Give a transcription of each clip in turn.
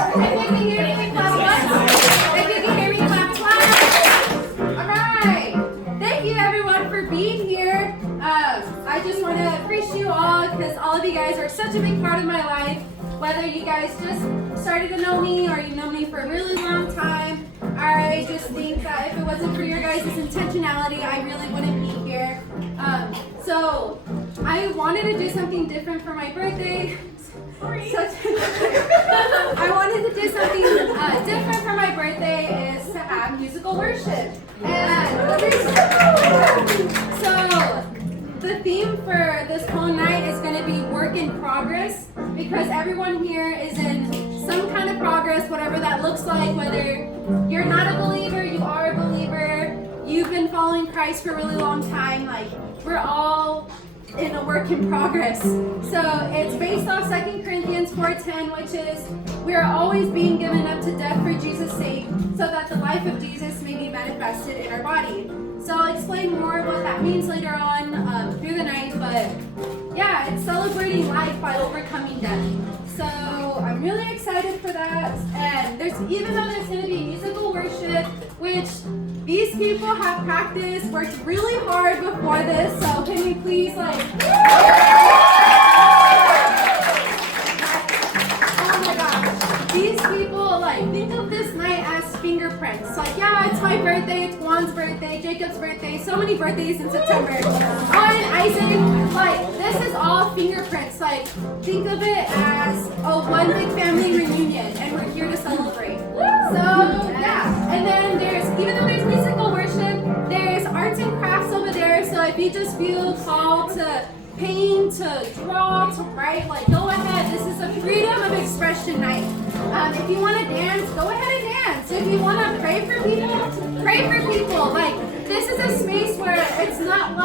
If you can hear me, clap once. If you can hear me, clap twice. All right. Thank you, everyone, for being here. I just want to appreciate you all because all of you guys are such a big part of my life. Whether you guys just started to know me or you know me for a really long time, I just think that if it wasn't for your guys' intentionality, I really wouldn't be here. So I wanted to do something different for my birthday. I wanted to do something different for my birthday is to have musical worship. And so the theme for this whole night is going to be work in progress because everyone here is in some kind of progress, whatever that looks like, whether you're not a believer, you are a believer, you've been following Christ for a really long time, like we're all in a work in progress. So it's based off 2 Corinthians 4:10, which is we are always being given up to death for Jesus' sake, so that the life of Jesus may be manifested in our body. So I'll explain more what that means later on through the night, but yeah, it's celebrating life by overcoming death. So I'm really excited for that. And even though there's going to be musical worship, which these people have practiced, worked really hard before this, so can we please oh my gosh, these people think of this night as fingerprints. Yeah, it's my birthday, it's Juan's birthday, Jacob's birthday, so many birthdays in September. Oh, and Isaac, this is all fingerprints. Think of it as one big family reunion, and we're here to celebrate. So yeah, and then even though there's musical worship, there's arts and crafts over there. So if you just feel called to paint, to draw, to write, go ahead. This is a freedom of expression night. If you want to dance, go ahead and dance. If you want to pray for people, pray for people. This is a space where it's not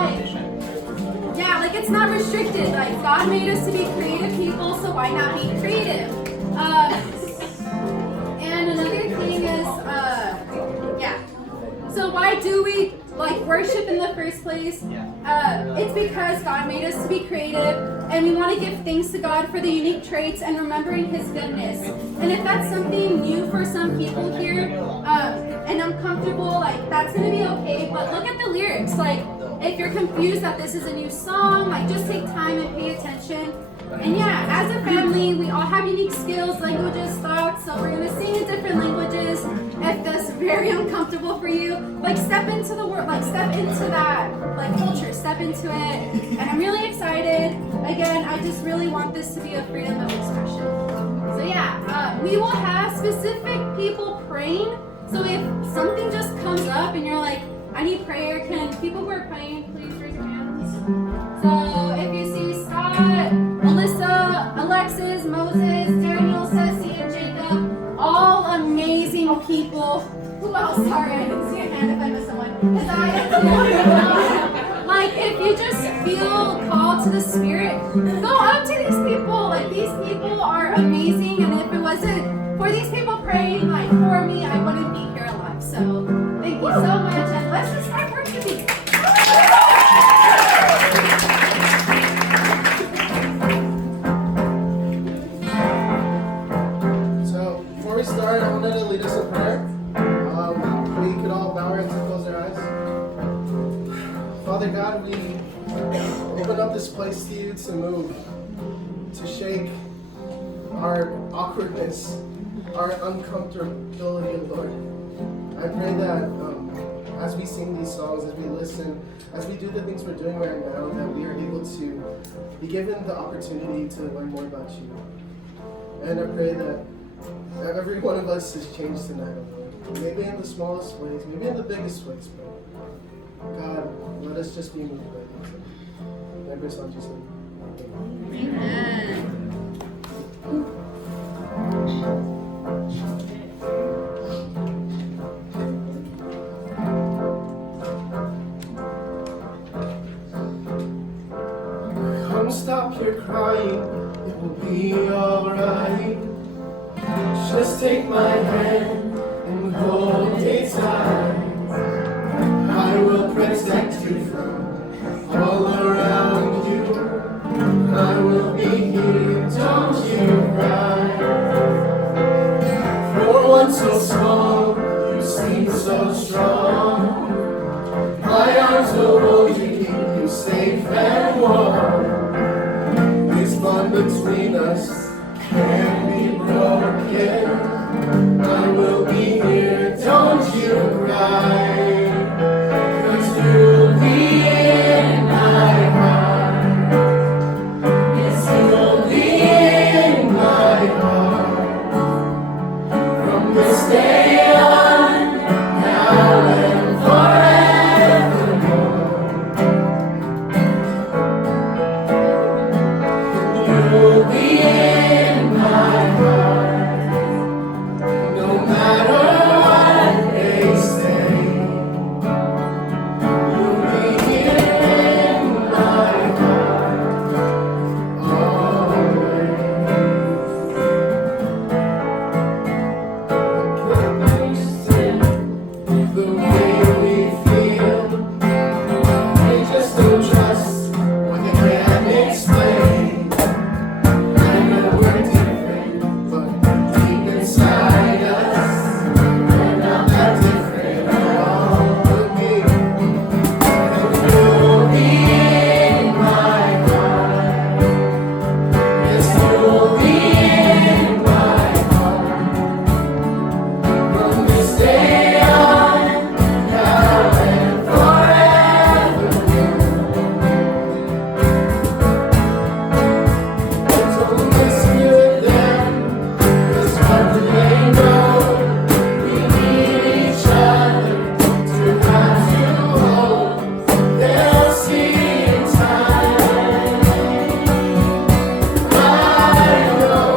it's not restricted. God made us to be creative people, so why not be creative? And another thing is, so why do we worship in the first place? It's because God made us to be creative, and we want to give thanks to God for the unique traits and remembering His goodness. And if that's something new for some people here, and uncomfortable, that's gonna be okay. But look at the lyrics. If you're confused that this is a new song, just take time and pay attention. And yeah, as a family, we all have unique skills, languages, thoughts, so we're going to sing in different languages. If that's very uncomfortable for you, step into the world, step into that, culture, step into it. And I'm really excited. Again, I just really want this to be a freedom of expression. So yeah, we will have specific people praying. So if something just comes up and you're like, I need prayer, can people who are praying please raise your hands? So if you see Scott, Alyssa, Alexis, Moses, Daniel, Ceci, and Jacob, all amazing people. Who else? Sorry, I didn't see a hand if I missed someone. If you just feel called to the Spirit, go up to these people. These people are amazing, and if it wasn't for these people praying, for me, I wouldn't be here alive. So thank you so much, and let's just start worshiping. Before we start, I wanted to lead us in prayer. We could all bow our heads and close our eyes. Father God, we open up this place to you to move, to shake our awkwardness, our uncomfortability, Lord. I pray that as we sing these songs, as we listen, as we do the things we're doing right now, that we are able to be given the opportunity to learn more about you. And I pray that every one of us is changed tonight, Lord. Maybe in the smallest ways, maybe in the biggest ways, but God, let us just be moved by you. In every son, Jesus' name. Amen. Come stop your crying, it will be alright. Just take my hand and hold it tight. I will protect you from all around you. I will be here, don't you cry. so small, you seem so strong. My arms will hold you, keep you safe and warm. This bond between us can't be broken. I will be here, don't you cry. 'Cause you'll be in my heart. Yes, you'll be in my heart. From this day on, now and forevermore. You'll be in my heart. No matter what they say, you'll be here in my heart always. The way we feel, they just don't trust what they can't explain. I know we're different, but deep inside us, we're not that different at all. And you'll be in my heart. Yes, you'll be in my heart. From this day on, now and forever. Don't miss you then, 'cause what do they know? We need each other to have to hold. They'll see in time. I know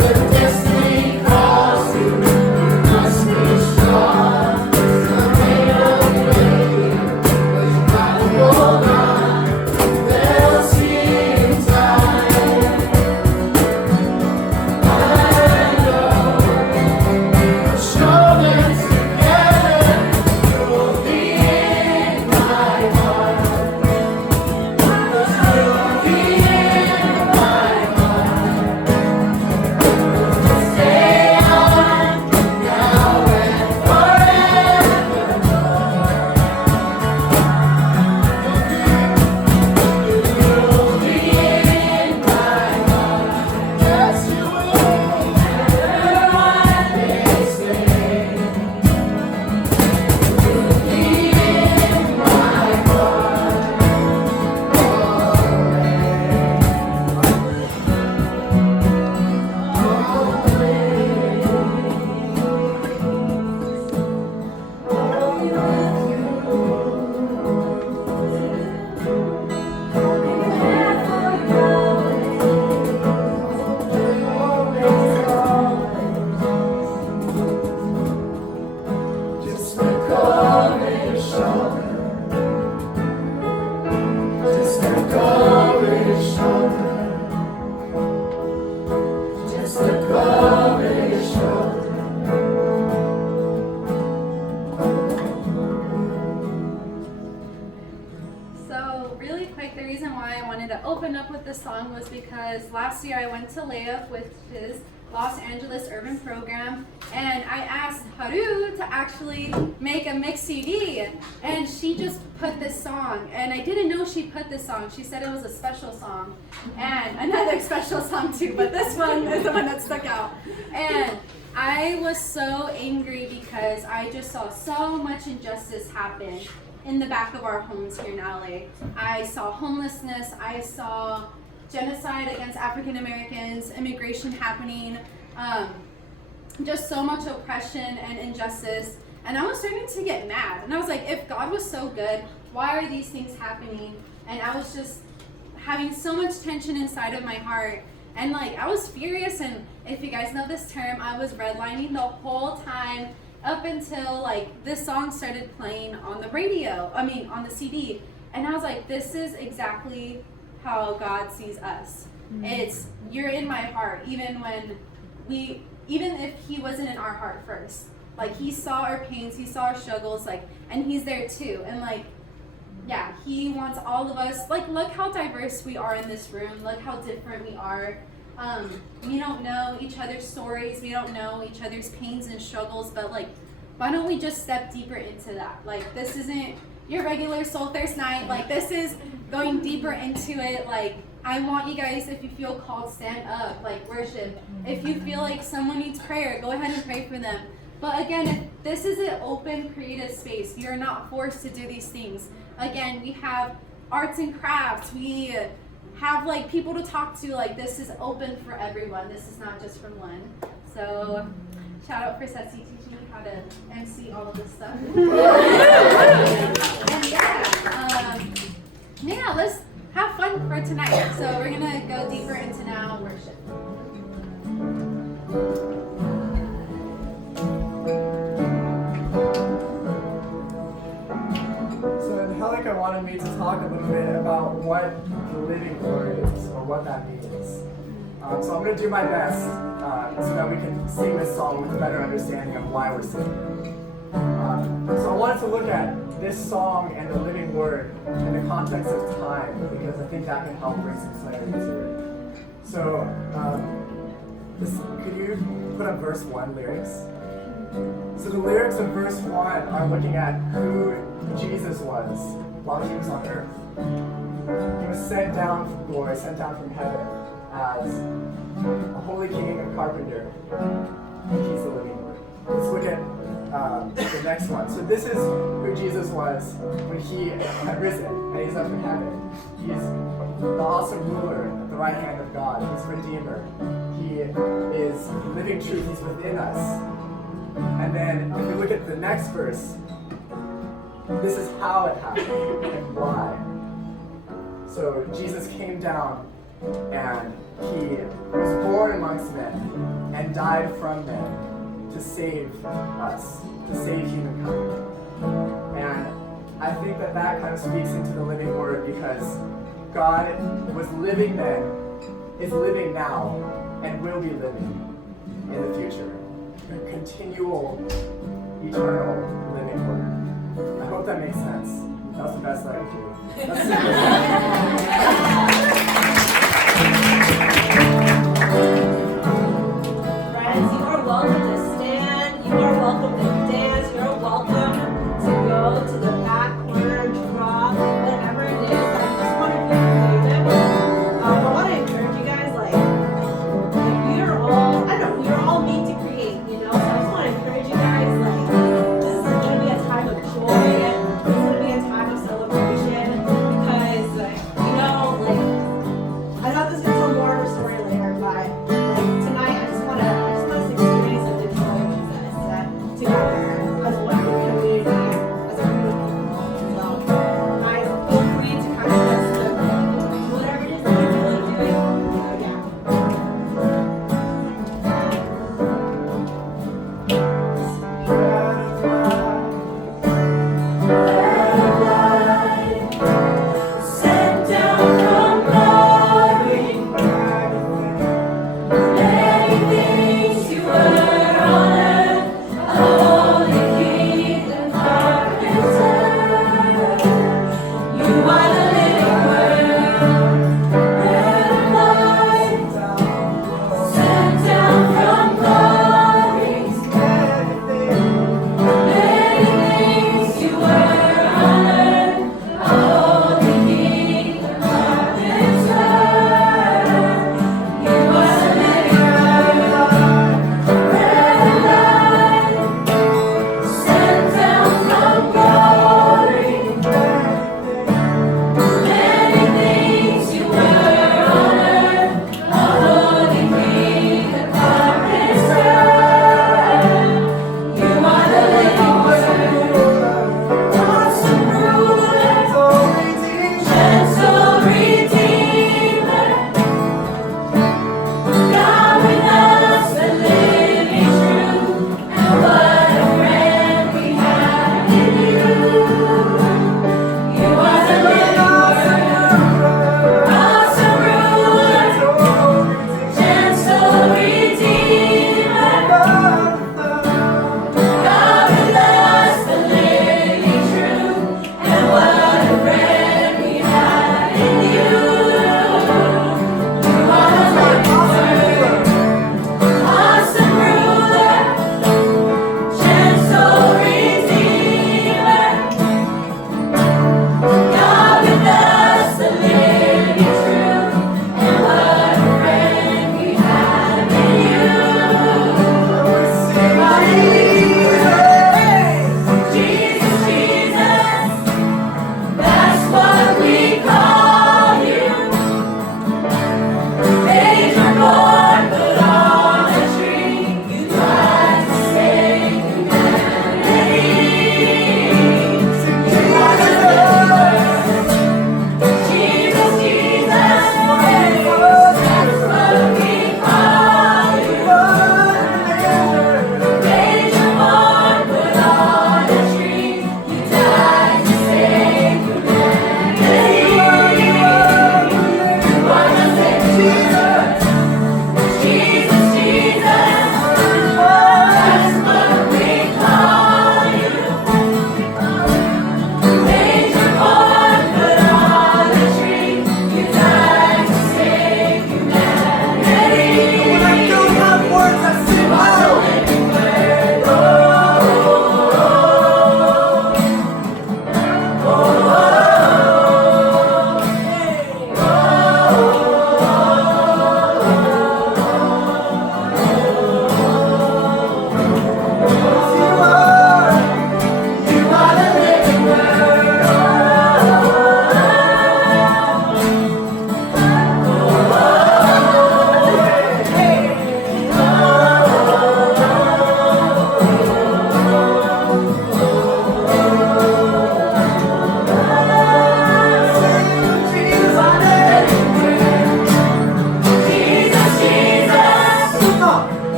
the destiny calls you. You must be strong. They don't wait, but you gotta hold on. They'll see in time. I know. Shoulders together, you'll be in my heart. You'll be in my heart. Stay on, now and forevermore. You'll be in my heart. Yes, you will. No matter what they say, you'll be in my heart Just look over your shoulder. Just look over your shoulder. Just look over your shoulder. So, really quick, the reason why I wanted to open up with this song was because last year I went to layup with his Los Angeles Urban Program, and I asked Haru to actually make a mix CD, and she just put this song, and I didn't know she put this song. She said it was a special song, and another special song too, but this one is the one that stuck out. And I was so angry because I just saw so much injustice happen in the back of our homes here in LA. I saw homelessness, I saw genocide against African Americans, immigration happening, just so much oppression and injustice. And I was starting to get mad. And I was like, if God was so good, why are these things happening? And I was just having so much tension inside of my heart. And like, I was furious. And if you guys know this term, I was redlining the whole time up until like this song started playing on the radio, on the CD. And I was like, this is exactly how God sees us. Mm-hmm. It's, you're in my heart, even if he wasn't in our heart first. Like, he saw our pains, he saw our struggles, like, and he's there too. And like, yeah, he wants all of us, like, look how diverse we are in this room, look how different we are. We don't know each other's stories. We don't know each other's pains and struggles. But like, why don't we just step deeper into that? Like, this isn't your regular Soul Thirst night. Like, this is going deeper into it. Like, I want you guys, if you feel called, stand up, like worship. If you feel like someone needs prayer, go ahead and pray for them. But again, if this is an open, creative space, you're not forced to do these things. Again, we have arts and crafts. We have like people to talk to. Like, this is open for everyone. This is not just from one. So shout out for Setsy teaching me how to MC all of this stuff. And yeah, let's have fun for tonight. So we're gonna go deeper into now worship. So Angelica wanted me to talk a little bit about what the living word is, or what that means. So I'm going to do my best so that we can sing this song with a better understanding of why we're singing. So I wanted to look at this song and the living word in the context of time, because I think that can help bring some clarity to it. So could you put up verse 1 lyrics? So the lyrics of verse 1 are looking at who Jesus was while he was on earth. He was sent down from glory, sent down from heaven as a holy king and carpenter. He's the living word. Let's look at the next one. So this is who Jesus was when he had risen and he's up in heaven. He's the awesome ruler at the right hand of God. He's Redeemer. He is living truth. He's within us. And then if we look at the next verse, this is how it happened and why. So Jesus came down and he was born amongst men and died from men to save us, to save humankind. And I think that kind of speaks into the living word, because God was living then, is living now, and will be living in the future. A continual, eternal living word. I hope that makes sense. That was the best that I could do. Friends, you are welcome to stand. You are welcome to dance. You are welcome to go to the back corner, draw, whatever it is. I just want to be creative. I want to encourage you guys, like we are all, I don't know, we are all made to create, you know? So I just want to encourage you guys, like, this is going to be a time of joy. This is going to be a time of celebration, because, you know, like,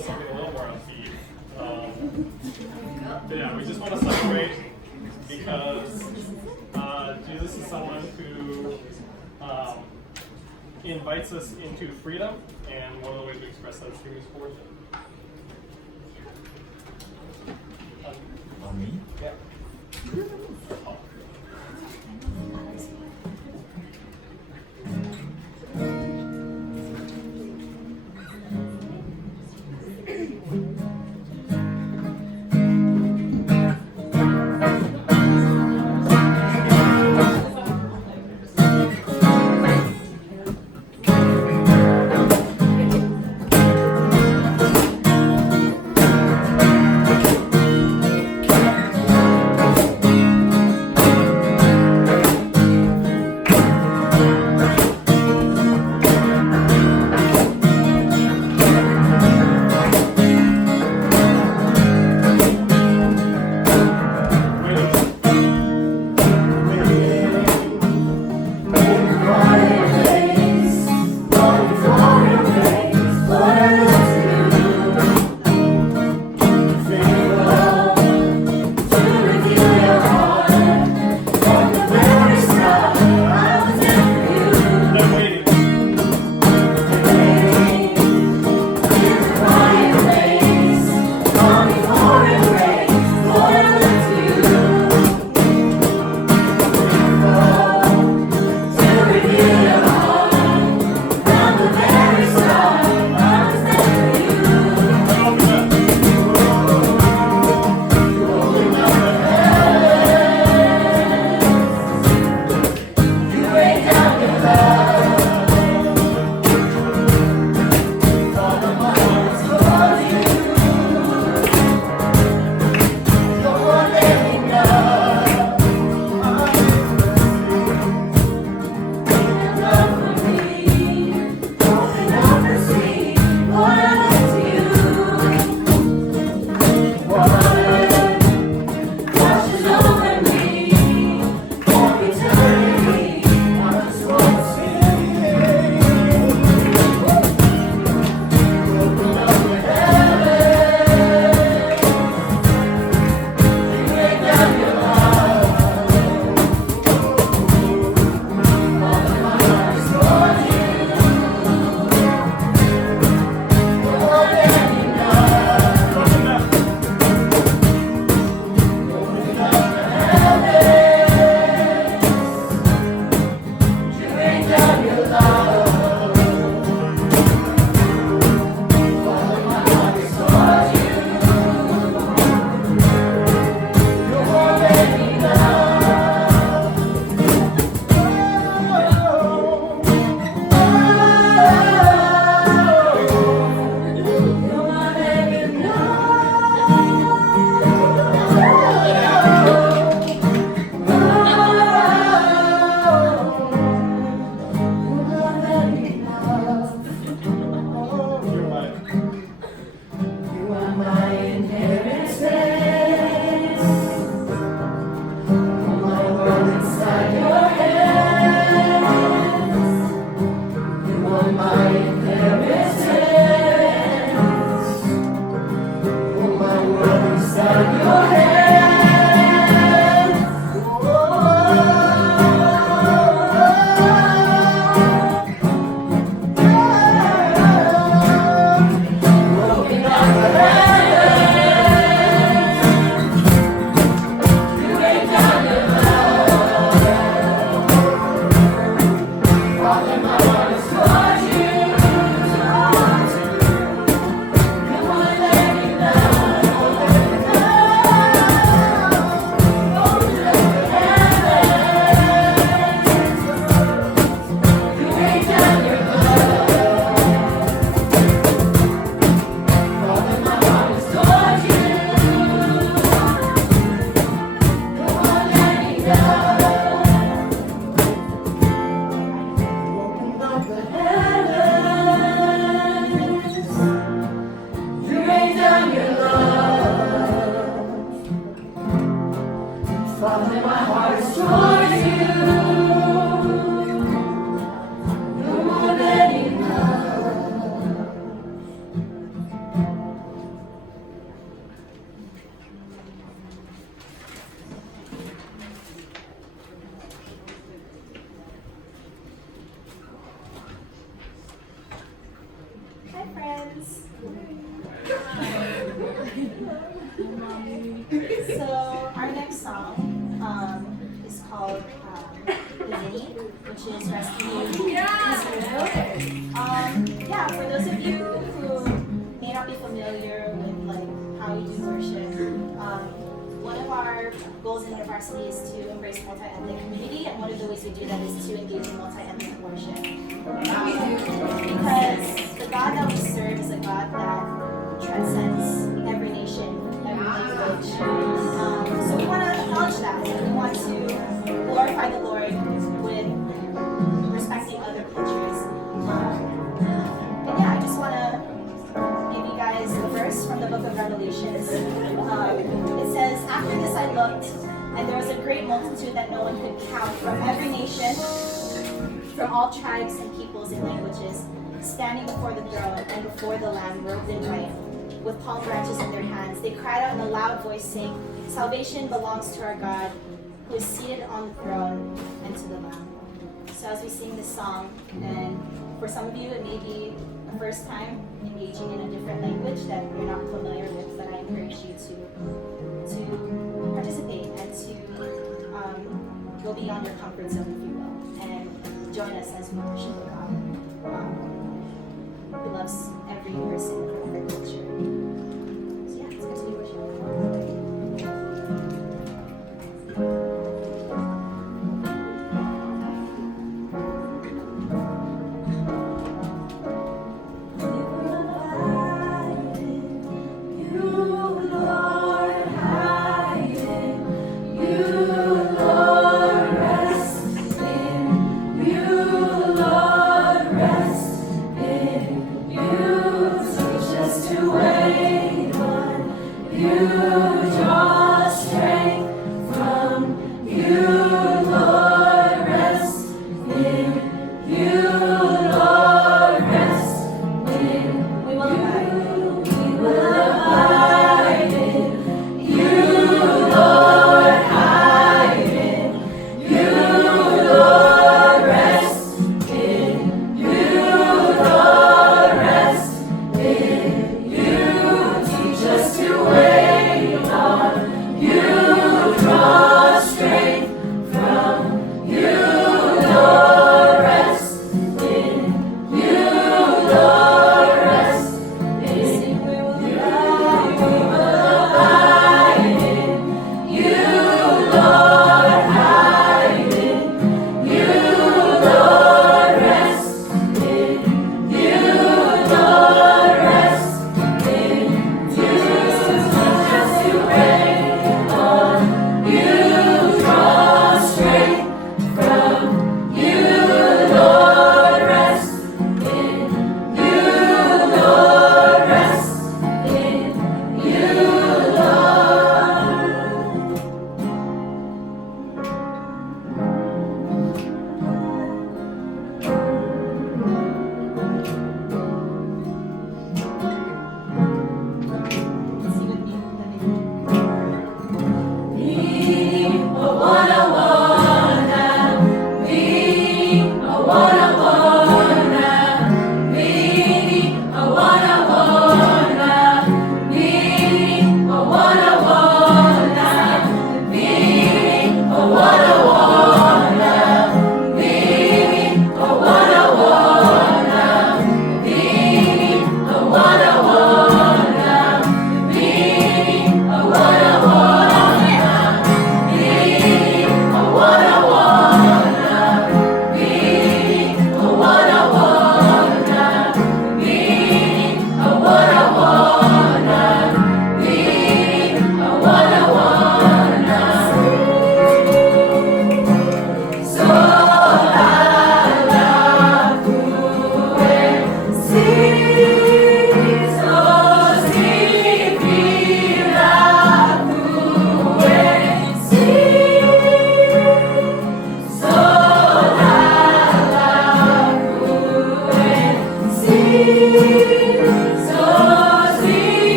with something a little more upbeat. But yeah, we just want to celebrate because Jesus is someone who invites us into freedom, and one of the ways we express that is through his worship. On me? Yeah. song is called The Mini, which is Rescue Israel. Yeah, for those of you who may not be familiar with like how we do worship, one of our goals in university is to embrace multi-ethnic community, and one of the ways we do that is to engage in multi-ethnic worship. Because the God that we serve is a God that transcends every nation, every language. So we want to acknowledge that. We want to glorify the Lord with respecting other cultures. And yeah, I just want to give you guys a verse from the book of Revelations. It says, "After this I looked, and there was a great multitude that no one could count, from every nation, from all tribes and peoples and languages, standing before the throne and before the Lamb, robed in white, with palm branches in their hands. They cried out in a loud voice, saying, 'Salvation belongs to our God, who is seated on the throne, and to the Lamb.'" So as we sing this song, and for some of you it may be the first time engaging in a different language that you're not familiar with, but I encourage you to participate and to go beyond your comfort zone, if you will, and join us as we worship God, who loves every person from every culture. So yeah, let's continue worshiping. You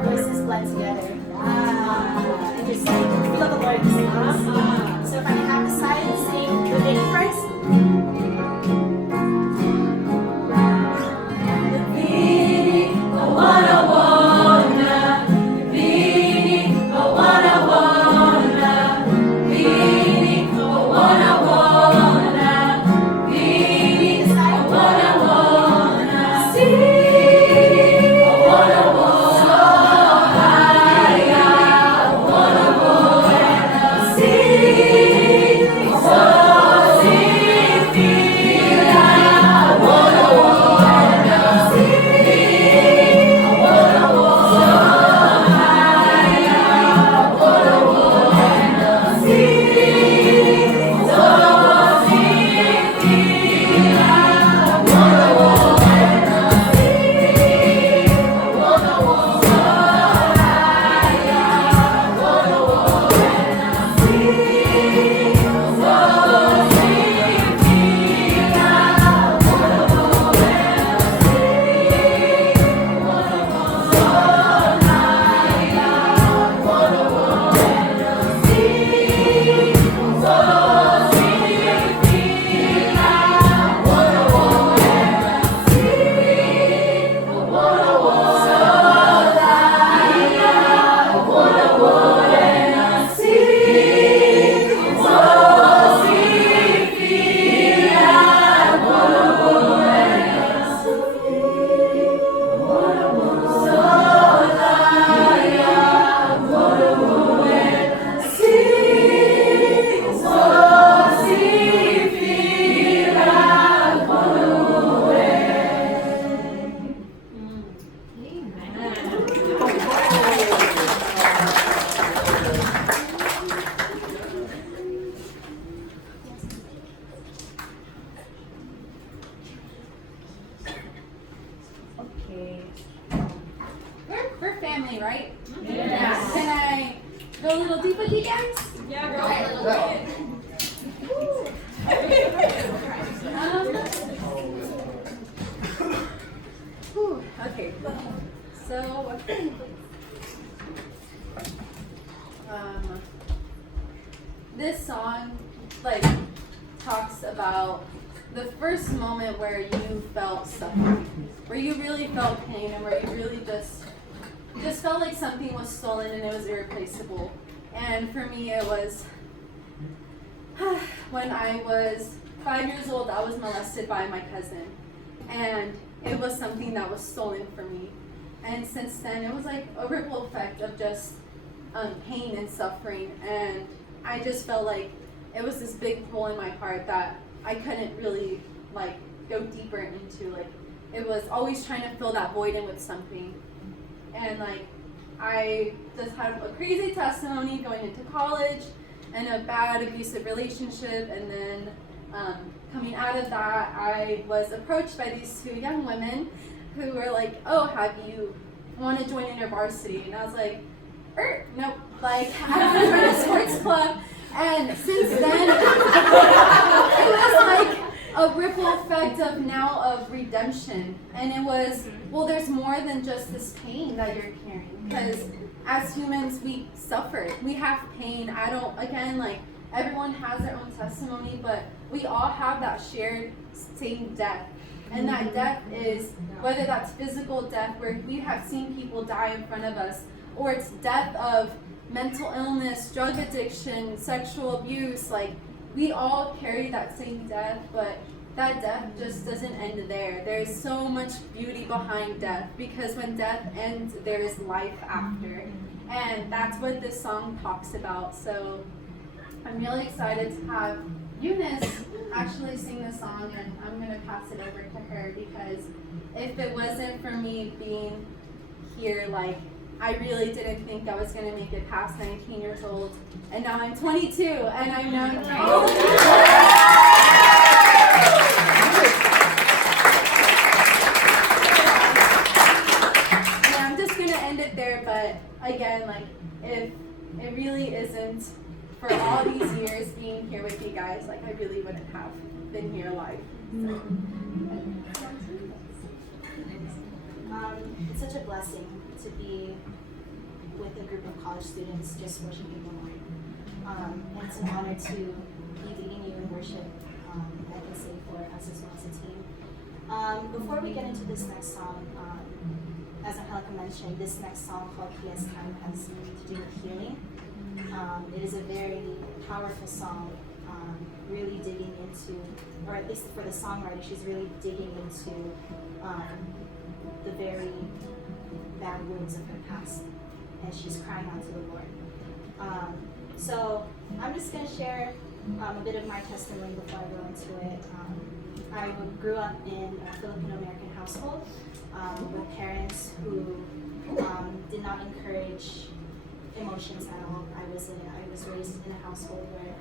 our voices blend together. And just sing. We love the Lord and sing this. So if I can have the side and sing with any friends. We're family, right? Yes. Can I go a little deep with you guys? Yeah, All right. Okay. So, this song, like, talks about the first moment where you felt suffering, where you really felt pain, and where you really just felt like something was stolen and it was irreplaceable. And for me, it was when I was 5 years old. I was molested by my cousin, and it was something that was stolen from me. And since then, it was like a ripple effect of just pain and suffering. And I just felt like it was this big hole in my heart that I couldn't really like go deeper into. Like, it was always trying to fill that void in with something. And like, I just had a crazy testimony going into college and a bad abusive relationship. And then coming out of that, I was approached by these two young women who were like, "Oh, have you want to join in your varsity?" And I was like, nope, like, I don't want to join a sports club. And since then, it was like a ripple effect of redemption. And it was, well, there's more than just this pain that you're carrying. Because as humans, we suffer. We have pain. Everyone has their own testimony, but we all have that shared same death. And that death is, whether that's physical death, where we have seen people die in front of us, or it's death of mental illness, drug addiction, sexual abuse. Like, we all carry that same death, but that death just doesn't end there. There's so much beauty behind death, because when death ends, there is life after. And that's what this song talks about. So I'm really excited to have Eunice actually sing the song, and I'm going to pass it over to her, because if it wasn't for me being here, like, I really didn't think I was going to make it past 19 years old, and now I'm 22, and I've known all of you. And I'm just going to end it there, but again, like, if it really isn't for all these years being here with you guys, like, I really wouldn't have been here alive. So. It's such a blessing to be with a group of college students just worshiping the Lord. And it's an honor to be leading you in worship, I can say, for us as well as a team. Before we get into this next song, as Angelica mentioned, this next song called P.S. Time has to do with healing. It is a very powerful song, really digging into, or at least for the songwriter, she's really digging into the very bad wounds of her past, and she's crying out to the Lord. So I'm just going to share a bit of my testimony before I go into it. I grew up in a Filipino-American household with parents who did not encourage emotions at all. I was raised in a household where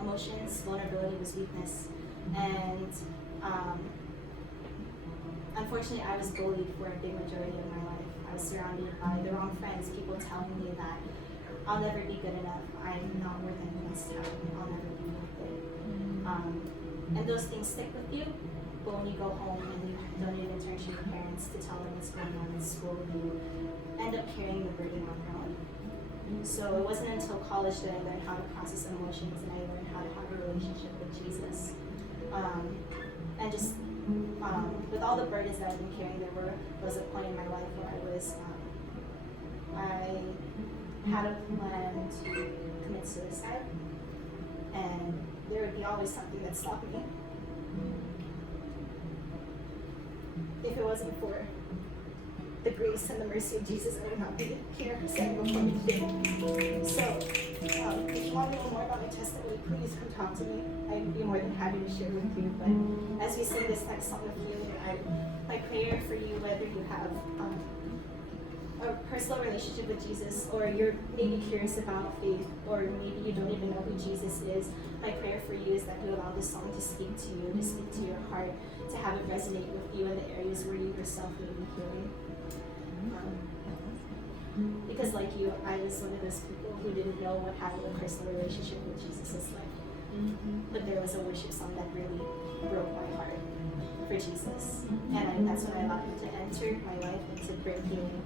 emotions, vulnerability was weakness, and unfortunately I was bullied for a big majority of my life. I was surrounded by the wrong friends, people telling me that I'll never be good enough, I'm not worth anyone's time, I'll never be worth it. And those things stick with you, but when you go home and you don't even turn to your parents to tell them what's going on in school, you end up carrying the burden on your own. So it wasn't until college that I learned how to process emotions and I learned how to have a relationship with Jesus. And just with all the burdens that I've been carrying, there was a point in my life where I had a plan to commit suicide, and there would be always something that stopped me. If it wasn't for the grace and the mercy of Jesus, I would not be here standing before you today. So, if you want to know more about my testimony, please come talk to me. I'd be more than happy to share with you. But as we sing this next song of healing, my prayer for you, whether you have a personal relationship with Jesus, or you're maybe curious about faith, or maybe you don't even know who Jesus is, my prayer for you is that you allow this song to speak to you, to speak to your heart, to have it resonate with you in the areas where you yourself need healing. Because like you, I was one of those people who didn't know what having a personal relationship with Jesus is like. But there was a worship song that really broke my heart for Jesus. And that's when I allowed him to enter my life and to bring healing.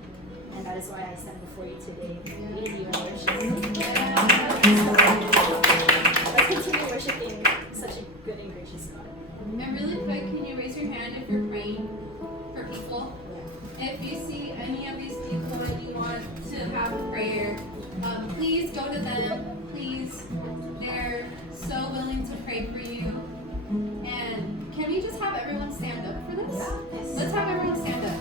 And that is why I stand before you today, leading you in worship. Let's continue worshiping such a good and gracious God. And really quick, can you raise your hand if you're praying for people? If you see any of these people and you want to have a prayer, please go to them. Please, they're so willing to pray for you. And can we just have everyone stand up for this? Yes. Let's have everyone stand up.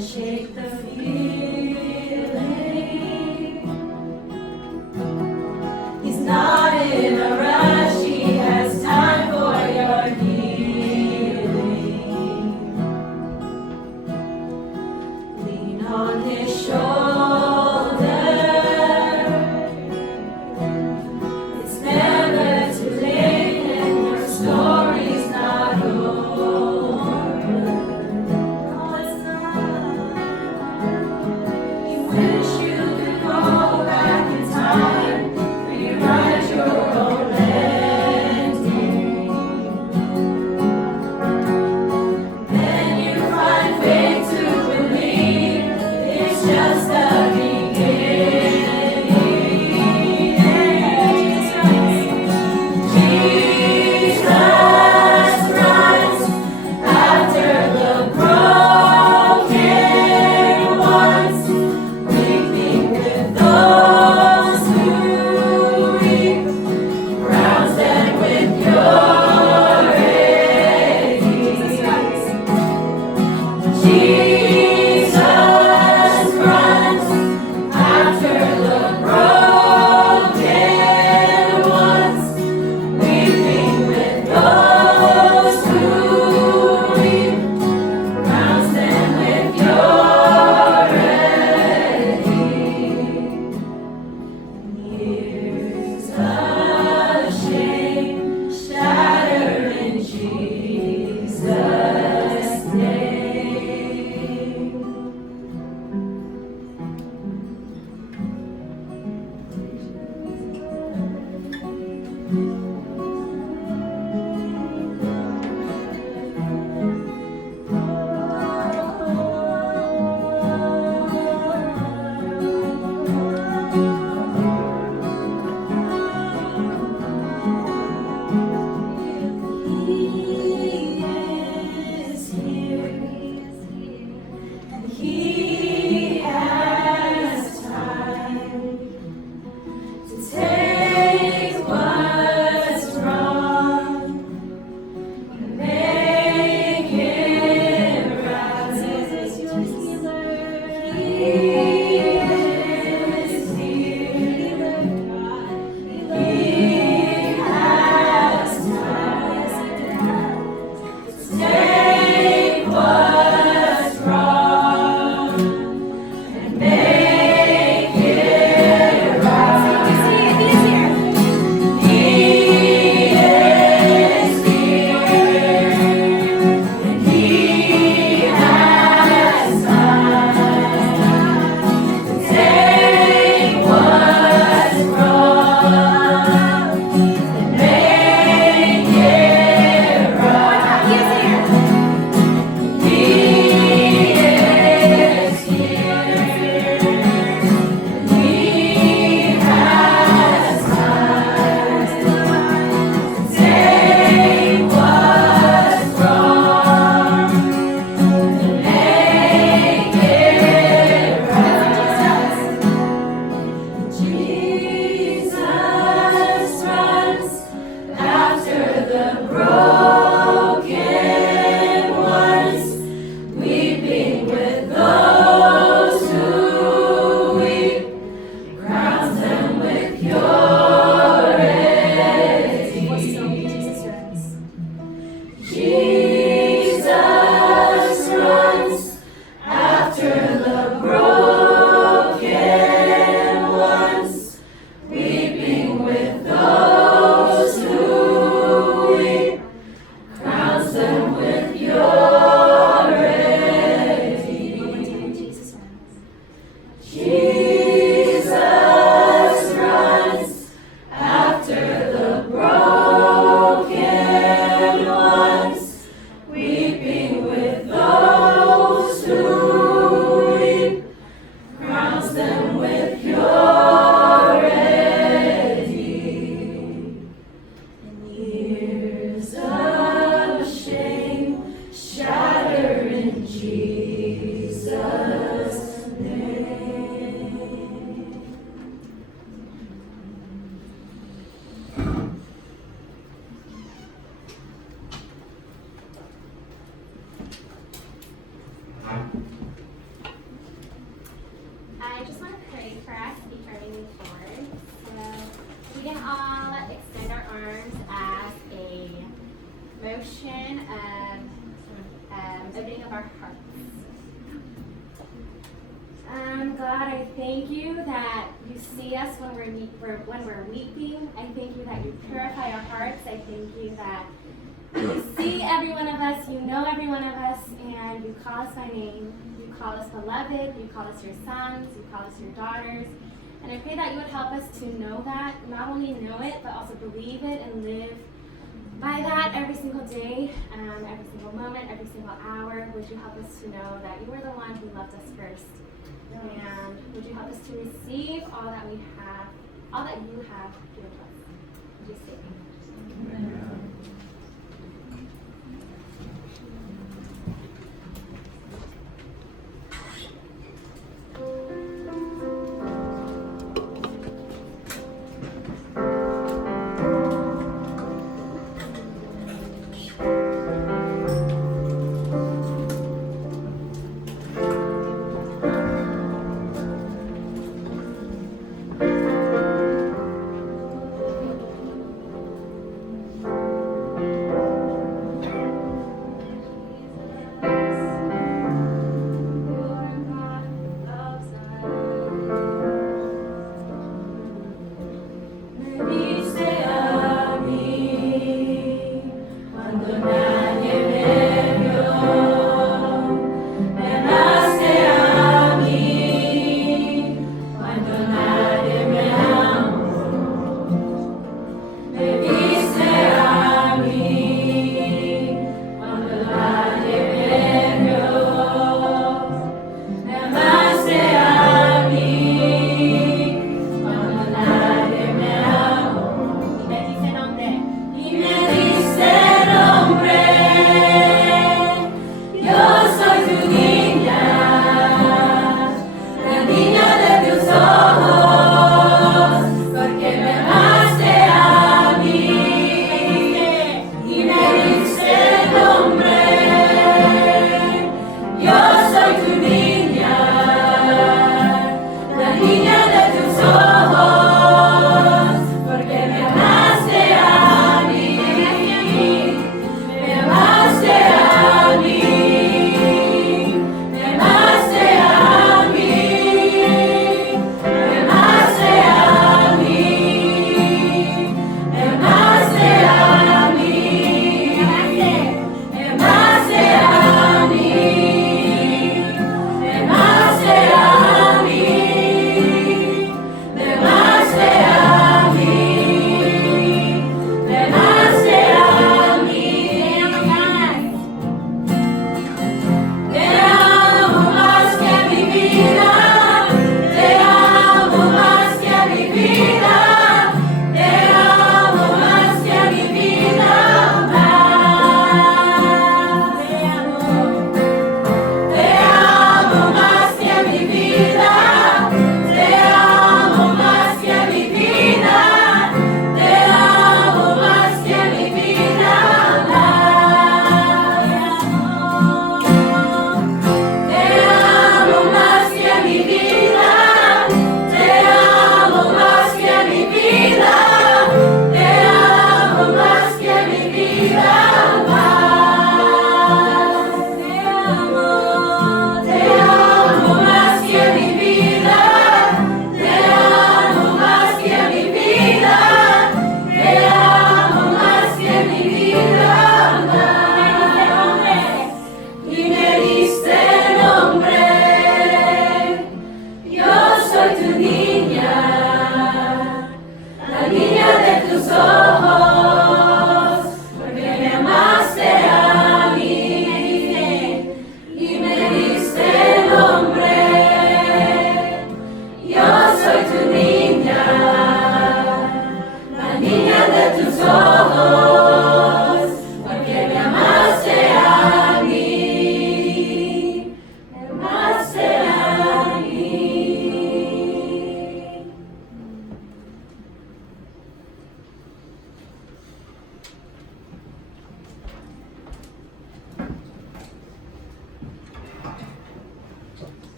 Shake the feeling Just God, I thank you that you see us when we're weeping. I thank you that you purify our hearts. I thank you that you see every one of us, you know every one of us, and you call us by name. You call us beloved, you call us your sons, you call us your daughters. And I pray that you would help us to know that, not only know it, but also believe it and live by that every single day, every single moment, every single hour. Would you help us to know that you are the one who loved us first? And would you help us to receive all that we have, all that you have given us? In Jesus' name. Amen.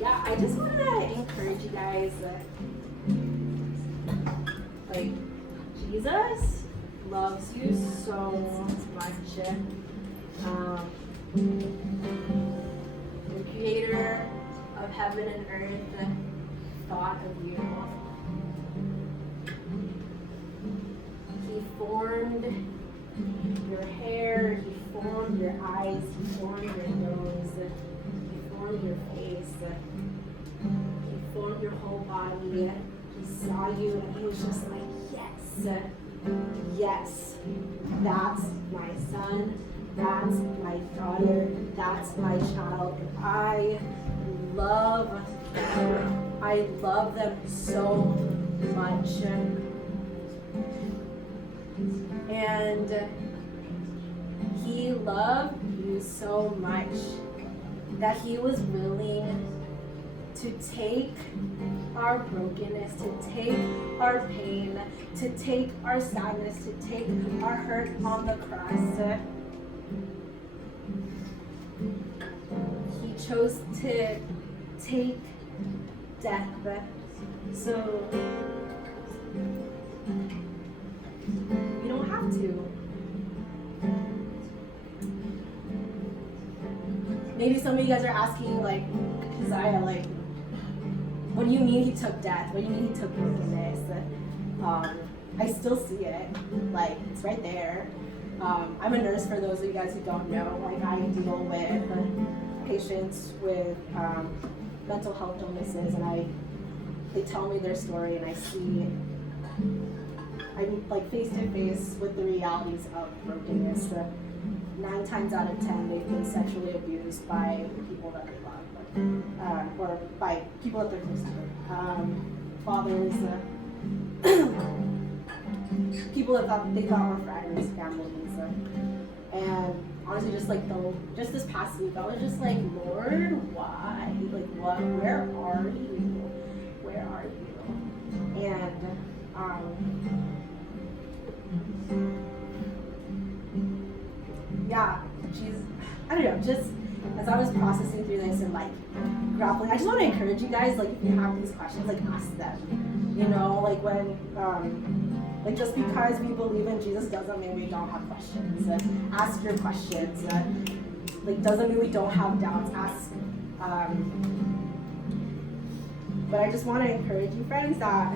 yeah, I just want to encourage you guys. Like, Jesus loves you so much. The creator of heaven and earth thought of you. He formed your hair, he formed your eyes, he formed your nose, he formed your face, he formed your whole body. He saw you and he was just like, yes, yes, that's my son, that's my daughter, that's my child, and I love them so much. And he loved you so much that he was willing to take our brokenness, to take our pain, to take our sadness, to take our hurt on the cross. He chose to take death so you don't have to. Maybe some of you guys are asking, like, Keziah, like, what do you mean he took death? What do you mean he took brokenness? I still see it. Like, it's right there. I'm a nurse, for those of you guys who don't know. Like, I deal with patients with mental health illnesses, and they tell me their story, and I'm like face to face with the realities of brokenness. 9 times out of 10, they've been sexually abused by people that they love, or by people that they're close to. Fathers, people that they thought were friends, families, and honestly, just this past week, I was just like, Lord, why? Like, what? Where are you? Where are you? And yeah, I don't know, just as I was processing through this and like grappling, I just want to encourage you guys, like, if you have these questions, like, ask them. You know, like, when like, just because we believe in Jesus doesn't mean we don't have questions. Ask your questions. Like, doesn't mean we don't have doubts. Ask. But I just want to encourage you, friends, that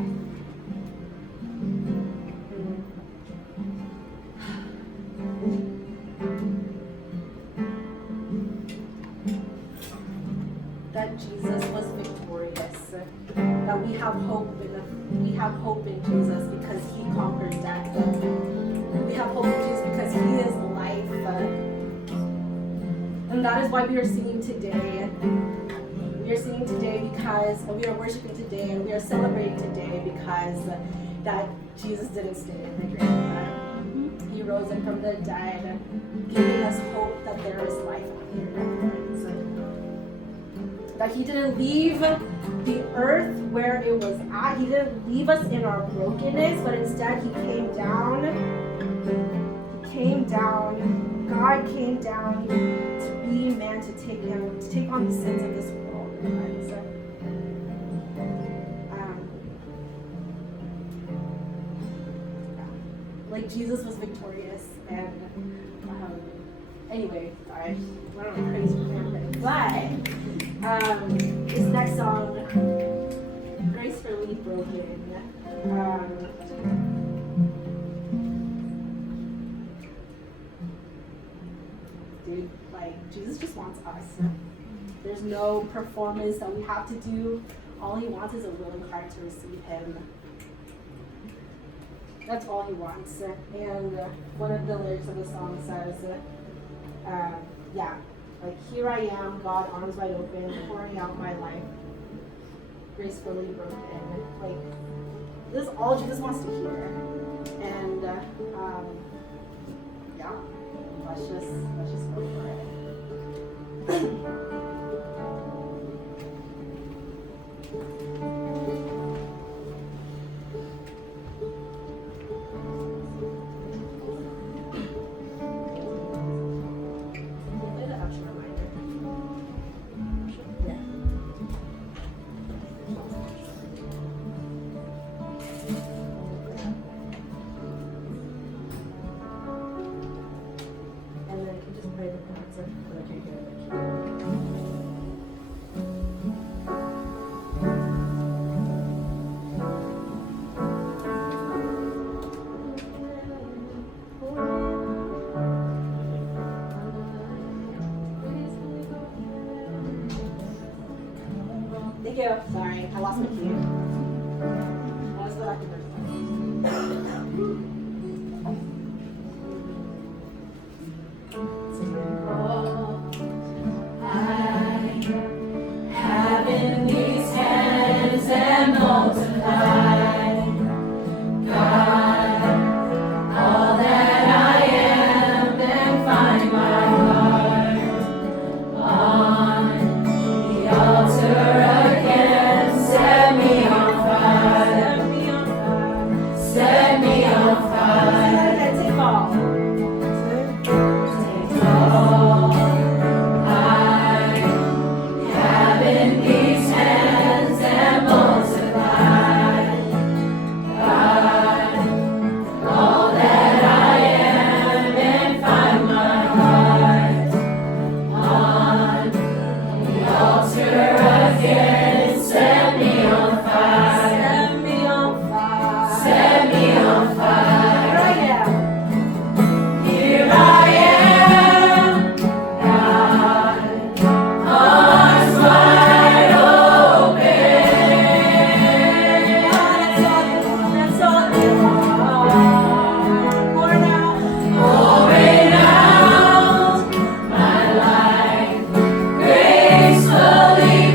Jesus was victorious. That we have hope in Jesus because he conquered death. We have hope in Jesus because he is life. And that is why we are singing today. We are singing today because we are worshiping today, and we are celebrating today because that Jesus didn't stay in the grave. He rose up from the dead, giving us hope that there is life here. That he didn't leave the earth where it was at. He didn't leave us in our brokenness, but instead he came down. God came down to be man, to take on the sins of this world. Like, Jesus was victorious, and anyway, sorry, I don't know, crazy rambling, but this next song, Gracefully Broken. Dude, like, Jesus just wants us. There's no performance that we have to do. All he wants is a willing heart to receive him. That's all he wants. And one of the lyrics of the song says, like, here I am, God, arms wide open, pouring out my life, gracefully broken. Like, this is all Jesus wants to hear. And let's just go for it. Thank you. Sorry, I lost my key. Let's go back to verse 1. Having these hands and multiply, God, all that I am, and find my heart on the altar again. Set me on fire, set me on fire, Take all. take all. Having these hands and multiply, God, all that I am, and find my heart on the altar again. Set me on fire, Set me on fire. set me on fire. Here I am. Here I am, God, arms wide open. That's all you want. Pouring out my life gracefully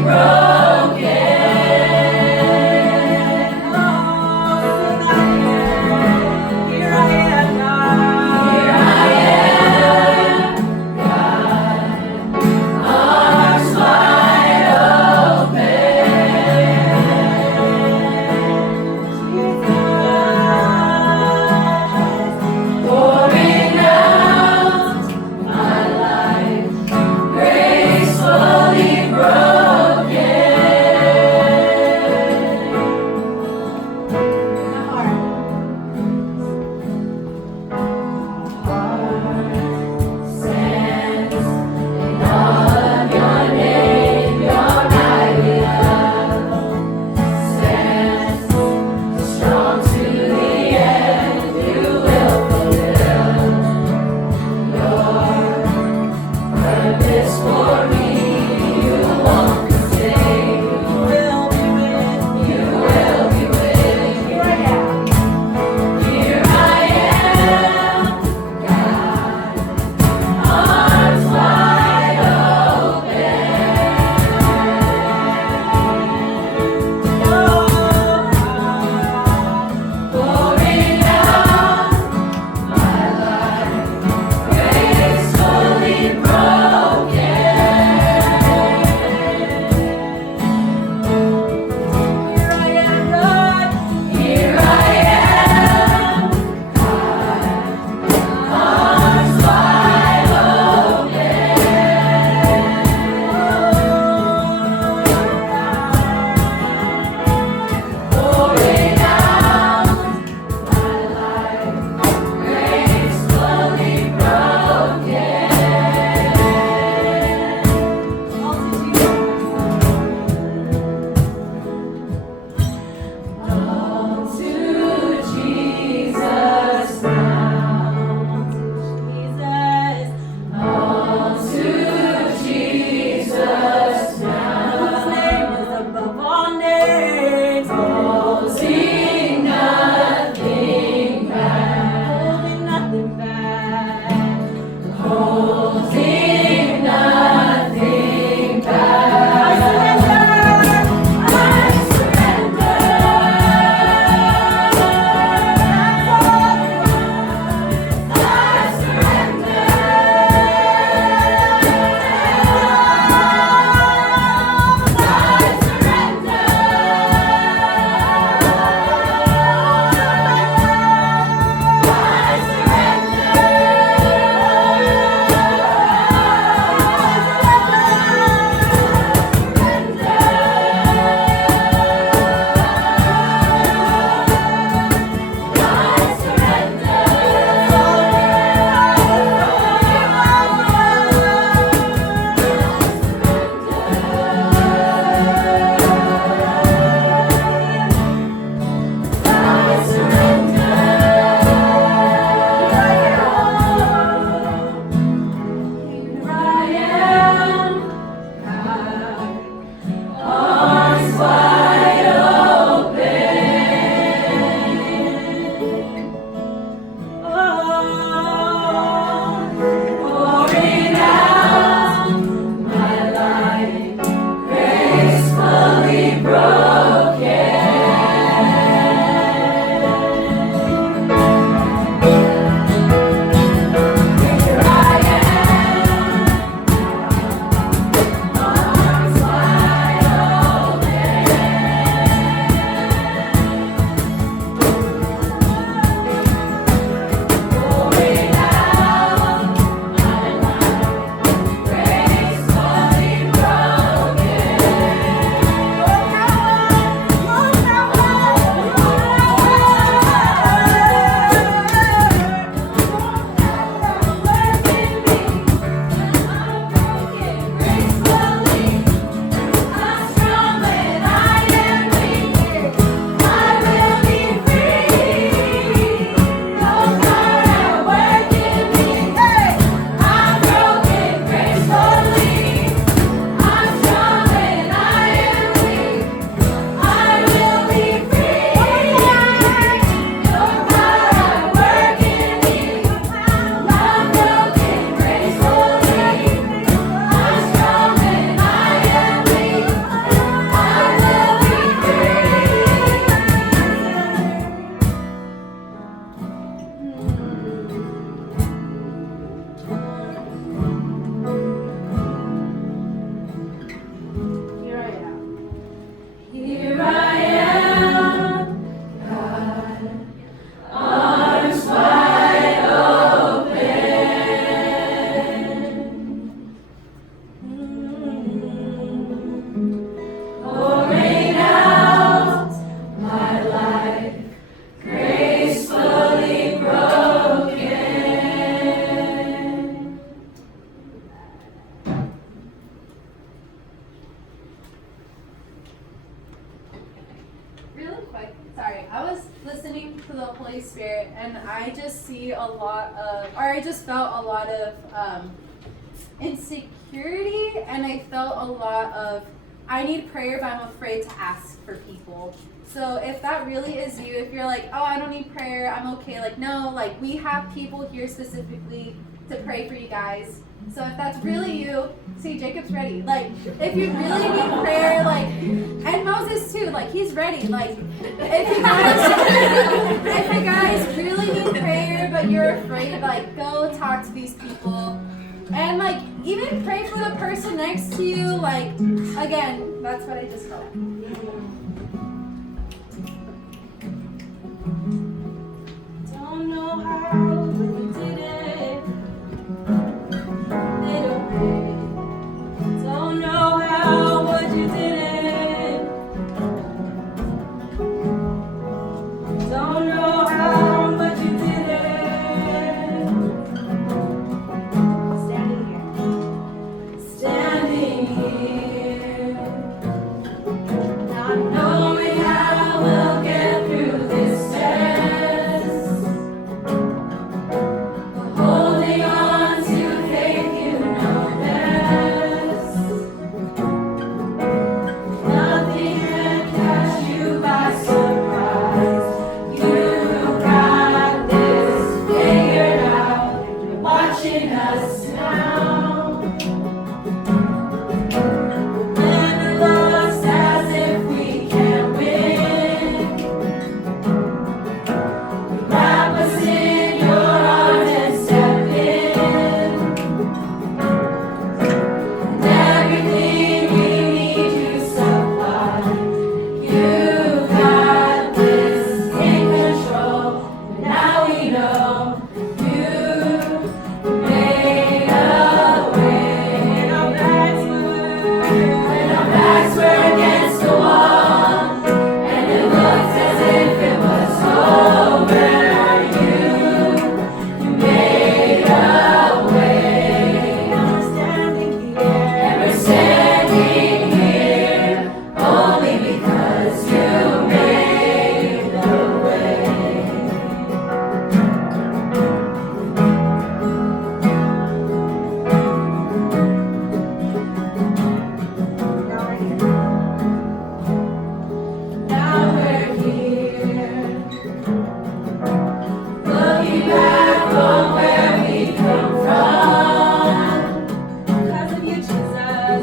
I was listening to the Holy Spirit, and I just see a lot of, or I just felt a lot of insecurity, and I felt a lot of, I need prayer, but I'm afraid to ask for people. So if that really is you, if you're like, oh, I don't need prayer, I'm okay, like, no, like, we have people here specifically to pray for you guys. So if that's really you, see, Jacob's ready. Like, if you really need prayer, like, and Moses too, like, he's ready. Like, if you guys really need prayer, but you're afraid, like, go talk to these people. And, like, even pray for the person next to you. Like, again, that's what I just felt. Don't know how, but you did it. Little bit. Don't know how, but you did it. Don't know how, but you did it. Standing here, not knowing how we'll get through this test. But holding on to faith, you know best. Nothing can catch you by surprise. You got this figured out. You're watching us now. When it looks as if we can't win, you wrap us in your arms and step in. And everything we need you supply. You got this in control. Now we know you made a way. When our backs were against the wall, and it looked as if it was over, you made a way. And we're standing here only because you made a way. Now we're here, looking back on where we come from. Because of you, Jesus.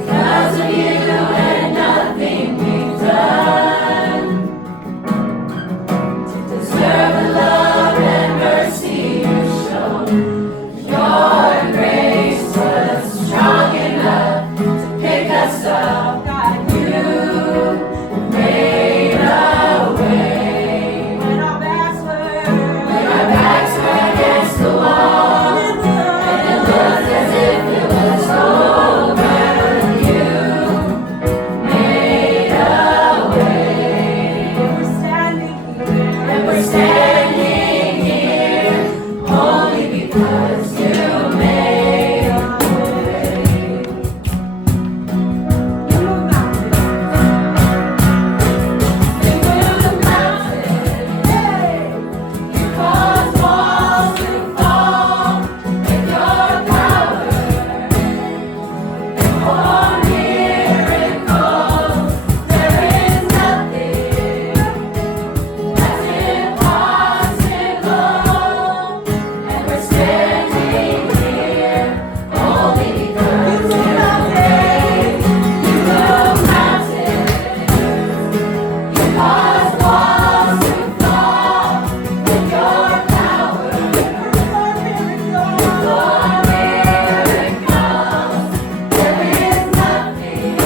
Because of you and nothing we've done to deserve the love and mercy you've shown. Your grace was strong enough to pick us up. God, you made a way. When our backs were against the wall, and it looked as if it was over, you made a way. And we're standing here only because you made a way. You move mountains. You move the mountains. You cause walls to fall with your power. For miracles, there is nothing that's impossible. And we're standing here only because you made. You move mountains. You cause walls to fall with your power. For miracles, there is nothing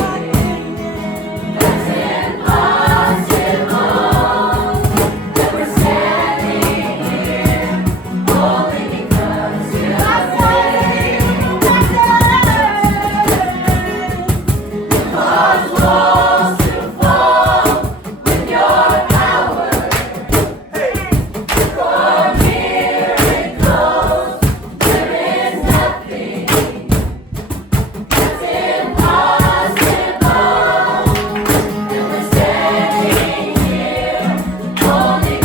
that's impossible. And we're standing here only because you cause walls to fall with your power. For miracles, there is nothing that's impossible. And we're standing here only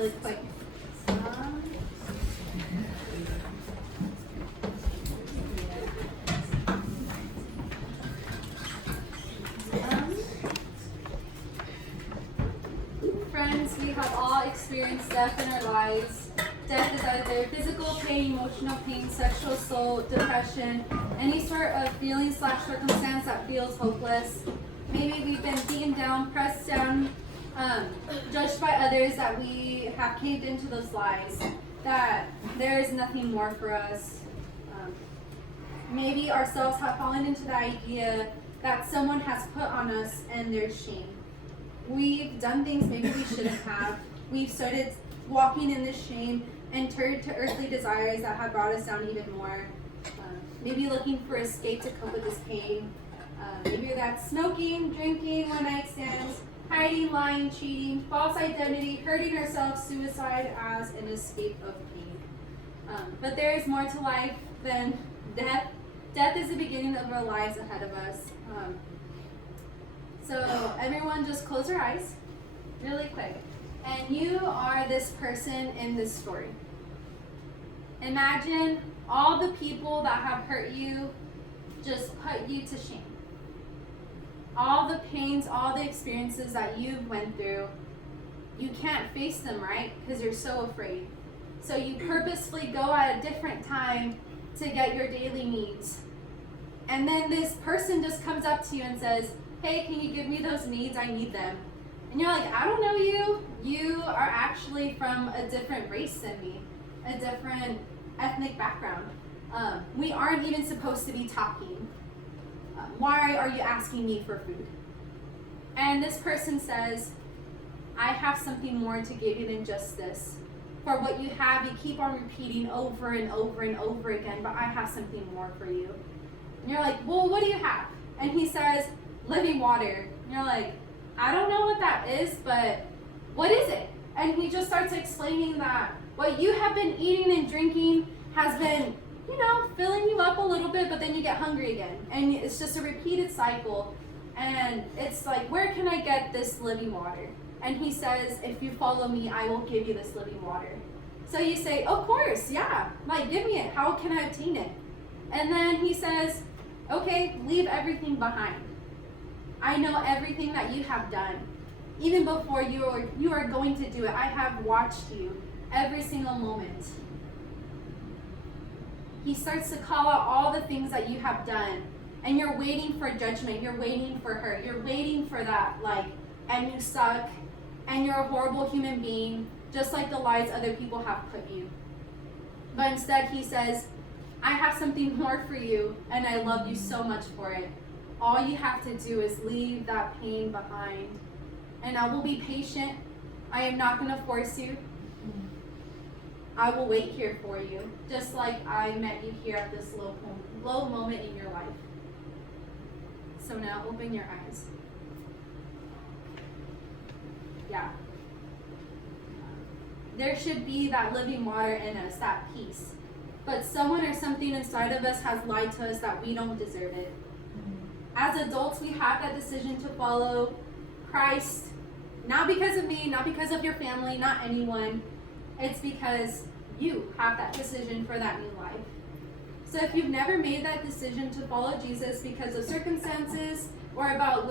really quick. Friends, we have all experienced death in our lives. Death is either physical pain, emotional pain, sexual assault, depression, any sort of feeling / circumstance that feels hopeless. Maybe we've been beaten down, pressed down, judged by others, that we have caved into those lies, that there is nothing more for us. Maybe ourselves have fallen into the idea that someone has put on us and there's shame. We've done things maybe we shouldn't have. We've started walking in this shame and turned to earthly desires that have brought us down even more. Maybe looking for escape to cope with this pain. Maybe that's smoking, drinking, one-night stands, hiding, lying, cheating, false identity, hurting ourselves, suicide as an escape of pain. But there is more to life than death. Death is the beginning of our lives ahead of us. So everyone just close your eyes really quick. And you are this person in this story. Imagine all the people that have hurt you just put you to shame. All the pains, all the experiences that you've went through, you can't face them, right? Because you're so afraid. So you purposefully go at a different time to get your daily needs. And then this person just comes up to you and says, hey, can you give me those needs? I need them. And you're like, I don't know you. You are actually from a different race than me, a different ethnic background. We aren't even supposed to be talking. Why are you asking me for food? And this person says, I have something more to give you than just this. For what you have, you keep on repeating over and over and over again, but I have something more for you. And you're like, well, what do you have? And he says, living water. And you're like, I don't know what that is, but what is it? And he just starts explaining that what you have been eating and drinking has been, filling you up a little bit, but then you get hungry again. And it's just a repeated cycle. And it's like, where can I get this living water? And he says, if you follow me, I will give you this living water. So you say, of course, yeah, give me it. How can I obtain it? And then he says, okay, leave everything behind. I know everything that you have done. Even before you are going to do it, I have watched you every single moment. He starts to call out all the things that you have done. And you're waiting for judgment. You're waiting for hurt. You're waiting for that, and you suck. And you're a horrible human being, just like the lies other people have put you. But instead he says, I have something more for you, and I love you so much for it. All you have to do is leave that pain behind. And I will be patient. I am not going to force you. I will wait here for you, just like I met you here at this low moment in your life. So now open your eyes. Yeah. There should be that living water in us, that peace. But someone or something inside of us has lied to us that we don't deserve it. As adults, we have that decision to follow Christ, not because of me, not because of your family, not anyone. It's because you have that decision for that new life. So if you've never made that decision to follow Jesus because of circumstances or about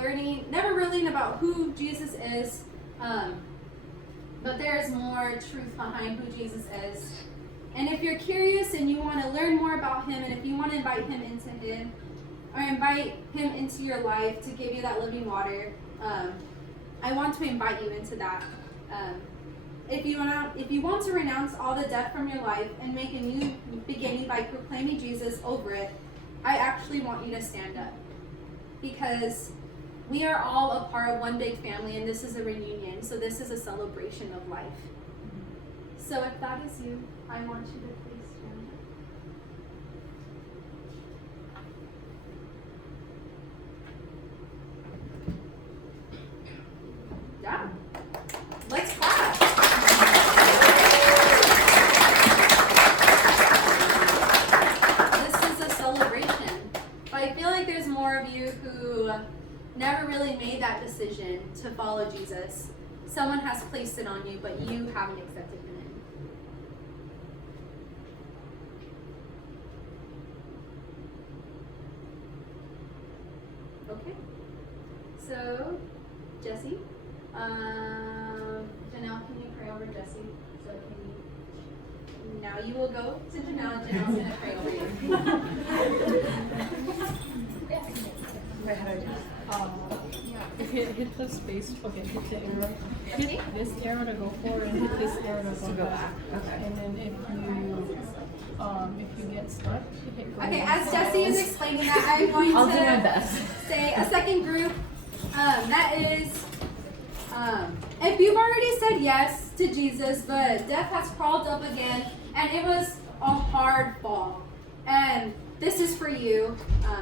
never learning about who Jesus is, but there is more truth behind who Jesus is. And if you're curious and you want to learn more about him, and if you want to invite him into your life to give you that living water, I want to invite you into that. If you want to renounce all the death from your life and make a new beginning by proclaiming Jesus over it, I actually want you to stand up. Because we are all a part of one big family, and this is a reunion, so this is a celebration of life. So if that is you, I want you to please stand up. Yeah. Let's clap. This is a celebration. But I feel like there's more of you who never really made that decision to follow Jesus. someone has placed it on you, but you haven't accepted Him in. Okay. So, Jesse, Janelle, can you pray over Jesse? So can you? Now you will go to Janelle. Janelle's gonna pray over you. Hit the space. Okay, hit the arrow. Hit this arrow to go forward, and hit this arrow to go back. Okay. And then if you get stuck, hit go. Okay, as Jesse is explaining that, I'm going I'll do my to best. say a second group. That is, if you've already said yes to Jesus, but death has crawled up again, and it was a hard fall. And this is for you.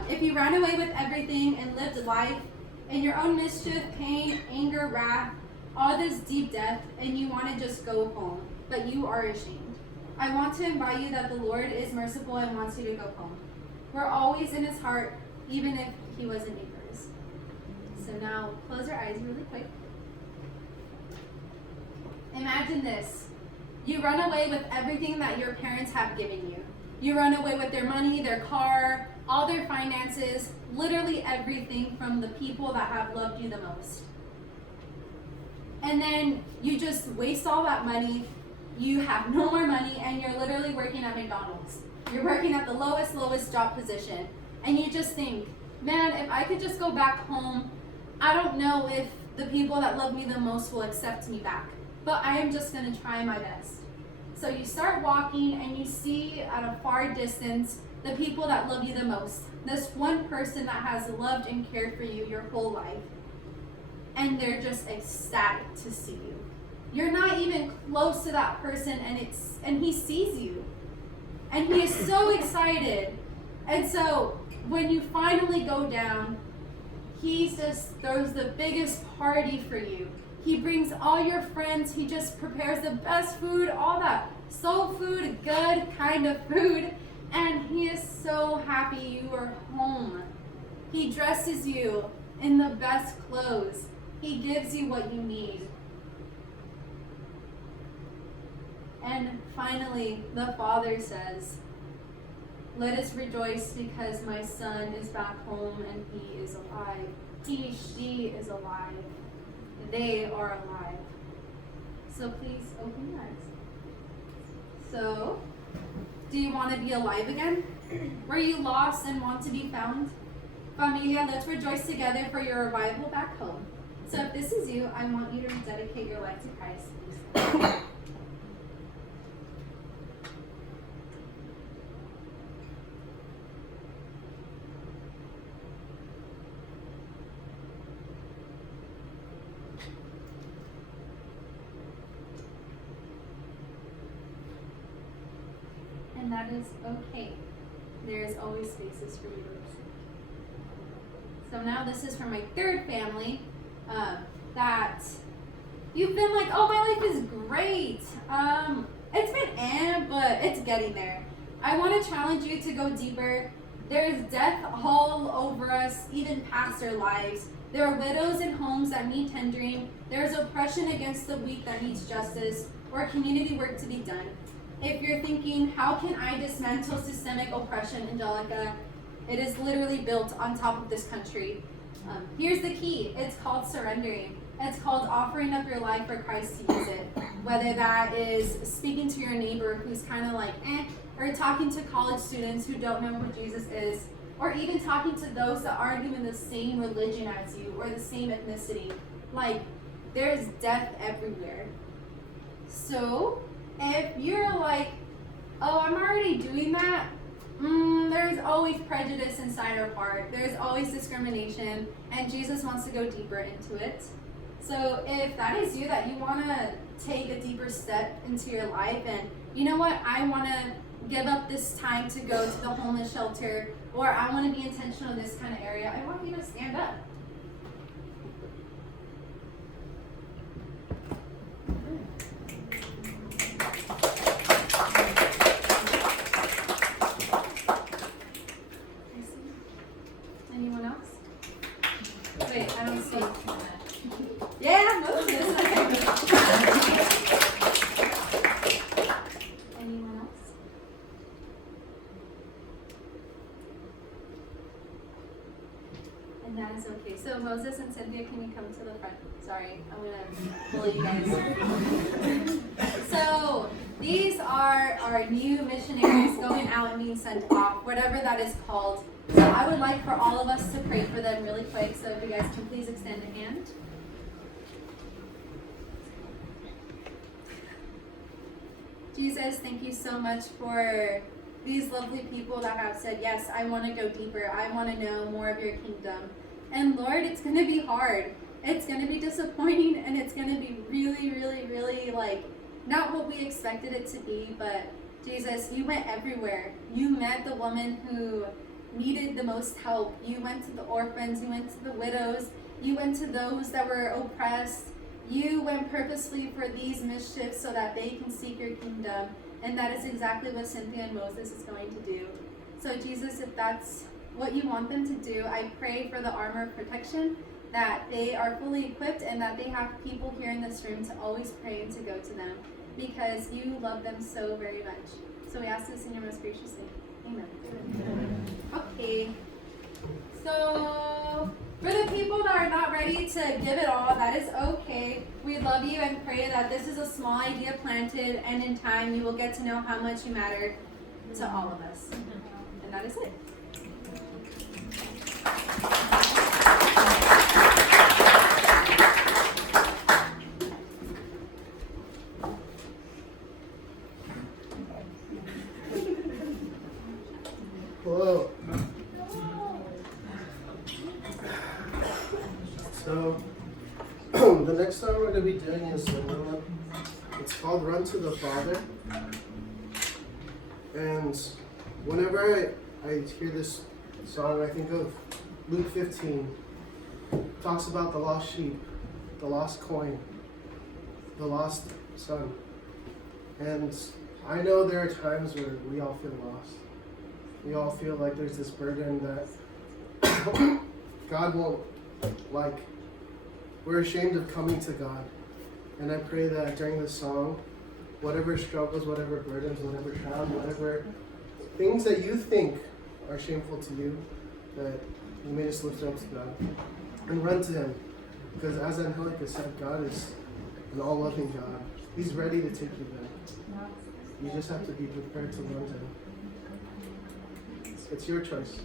If you ran away with everything and lived life in your own mischief, pain, anger, wrath, all this deep depth, and you want to just go home, but you are ashamed, I want to invite you that the Lord is merciful and wants you to go home. We're always in His heart, even if He wasn't yours. So now, close your eyes really quick. Imagine this. You run away with everything that your parents have given you. You run away with their money, their car, all their finances, literally everything from the people that have loved you the most. And then you just waste all that money, you have no more money, and you're literally working at McDonald's. You're working at the lowest job position. And you just think, man, if I could just go back home, I don't know if the people that love me the most will accept me back. But I am just gonna try my best. So you start walking and you see at a far distance the people that love you the most. This one person that has loved and cared for you your whole life. And they're just ecstatic to see you. You're not even close to that person, and he sees you. And he is so excited. And so when you finally go down, he just throws the biggest party for you. He brings all your friends. He just prepares the best food, all that soul food, good kind of food. And he is so happy you are home. He dresses you in the best clothes. He gives you what you need. And finally, the Father says, "Let us rejoice because my son is back home and he is alive. She is alive. They are alive." So please open your eyes. So, do you want to be alive again? Were you lost and want to be found? Familia, let's rejoice together for your arrival back home. So if this is you, I want you to dedicate your life to Christ, please. And that is okay. There is always spaces for you to receive. So now this is for my third family that you've been like, oh, my life is great. It's been but it's getting there. I want to challenge you to go deeper. There is death all over us, even past our lives. There are widows in homes that need tendering. There is oppression against the weak that needs justice, or community work to be done. If you're thinking, how can I dismantle systemic oppression, Angelica? It is literally built on top of this country. Here's the key. It's called surrendering. It's called offering up your life for Christ to use it. Whether that is speaking to your neighbor who's kind of like, or talking to college students who don't know who Jesus is, or even talking to those that aren't even the same religion as you or the same ethnicity. Like, there's death everywhere. So, if you're like, oh, I'm already doing that, there's always prejudice inside our heart. There's always discrimination, and Jesus wants to go deeper into it. So if that is you, that you want to take a deeper step into your life, and you know what, I want to give up this time to go to the homeless shelter, or I want to be intentional in this kind of area, I want you to stand up. Anyone else? Wait, I don't see. Yeah, no, this is okay. That's okay. So Moses and Cynthia, can you come to the front? Sorry, I'm gonna bully you guys. So these are our new missionaries going out and being sent off, whatever that is called. So I would like for all of us to pray for them really quick. So if you guys can please extend a hand. Jesus, thank you so much for these lovely people that have said, yes, I want to go deeper. I want to know more of your kingdom. And Lord, it's going to be hard. It's going to be disappointing, and it's going to be really, really, really like not what we expected it to be. But Jesus, you went everywhere. You met the woman who needed the most help. You went to the orphans. You went to the widows. You went to those that were oppressed. You went purposely for these mischiefs so that they can seek your kingdom. And that is exactly what Cynthia and Moses is going to do. So Jesus, if that's what you want them to do, I pray for the armor of protection, that they are fully equipped and that they have people here in this room to always pray and to go to them, because you love them so very much. So we ask this in your most gracious name. Amen. Okay. So for the people that are not ready to give it all, that is okay. We love you and pray that this is a small idea planted, and in time you will get to know how much you matter to all of us. And that is it. Hello. So, the next song we're going to be doing is it's called Run to the Father. And whenever I hear this song, I think of Luke 15. It talks about the lost sheep, the lost coin, the lost son. And I know there are times where we all feel lost. We all feel like there's this burden that God won't like. We're ashamed of coming to God. And I pray that during this song, whatever struggles, whatever burdens, whatever trials, whatever things that you think are shameful to you, that you may just lift up to God and run to Him. Because as Angelica said, God is an all-loving God. He's ready to take you there. You just have to be prepared to run to Him. It's your choice.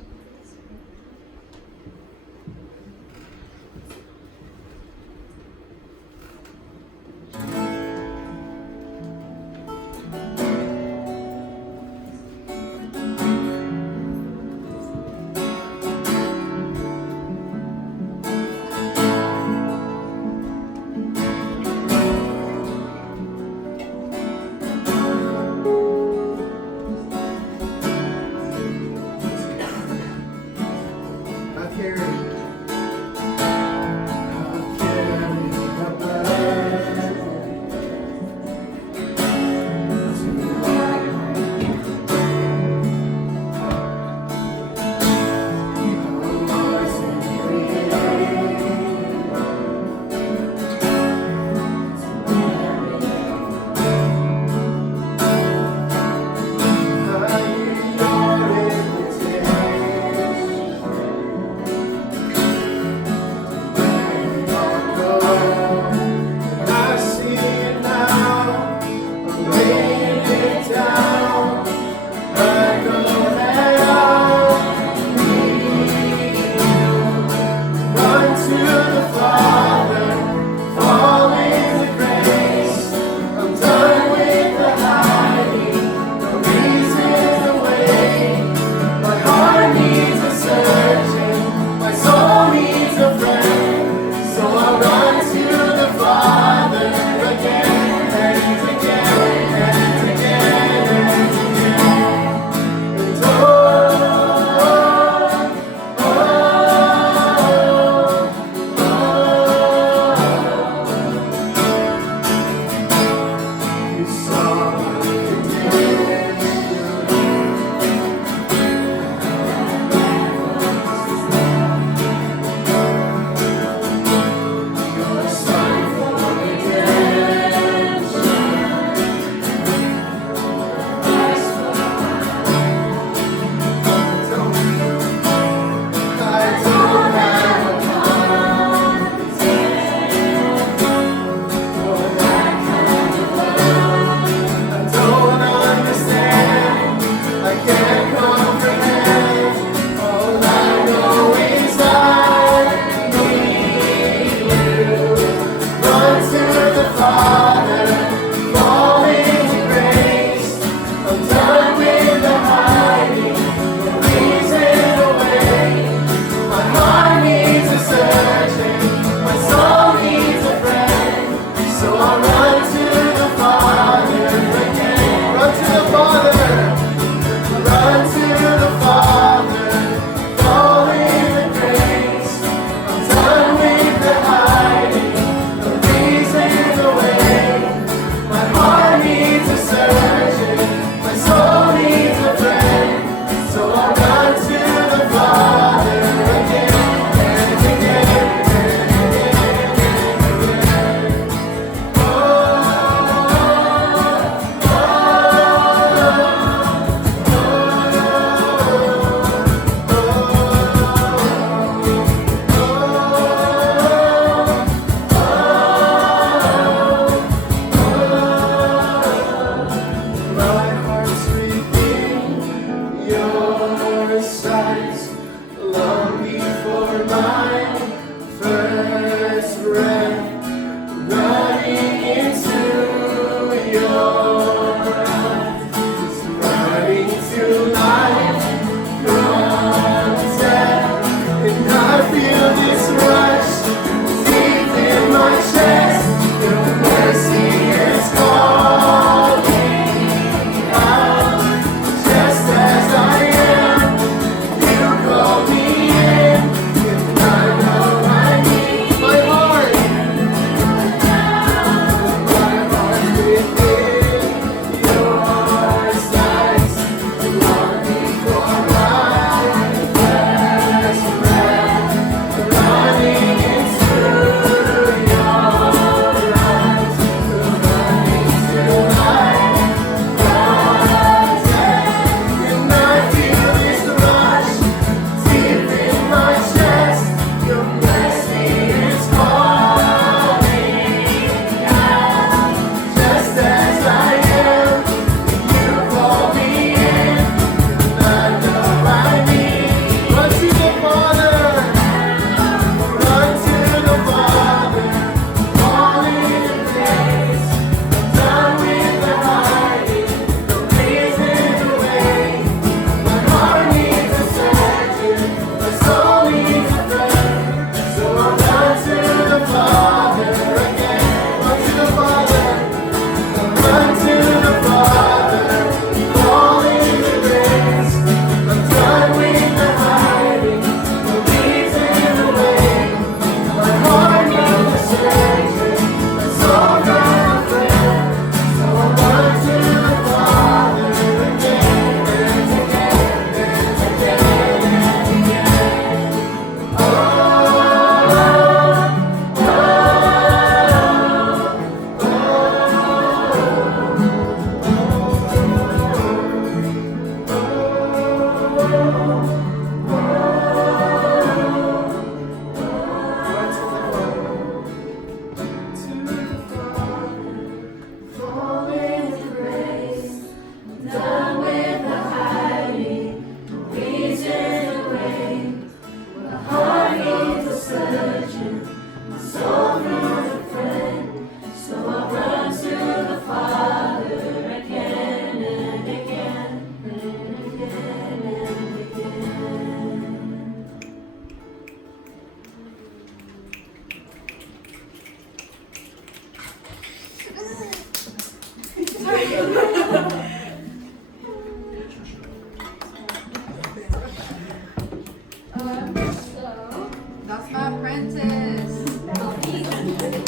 That's my apprentice.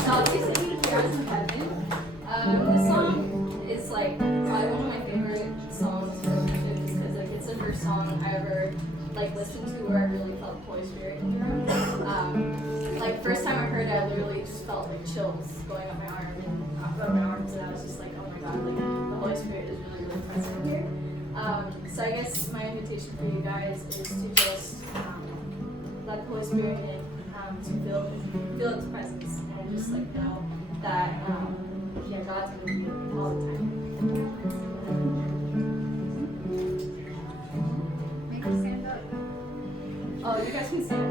I'll be singing Tears in Heaven. This song is like probably one of my favorite songs for worship just because like it's the first song I ever like listened to where I really felt the Holy Spirit in the room. Like first time I heard it, I literally just felt like chills going up my arm and up my arms, and I was just like, oh my god, like the Holy Spirit is really really present here. So I guess my invitation for you guys is to just let the Holy Spirit in, to feel its presence, and just like know that yeah, God's with you all the time. Make her stand up. Oh, you guys can stand.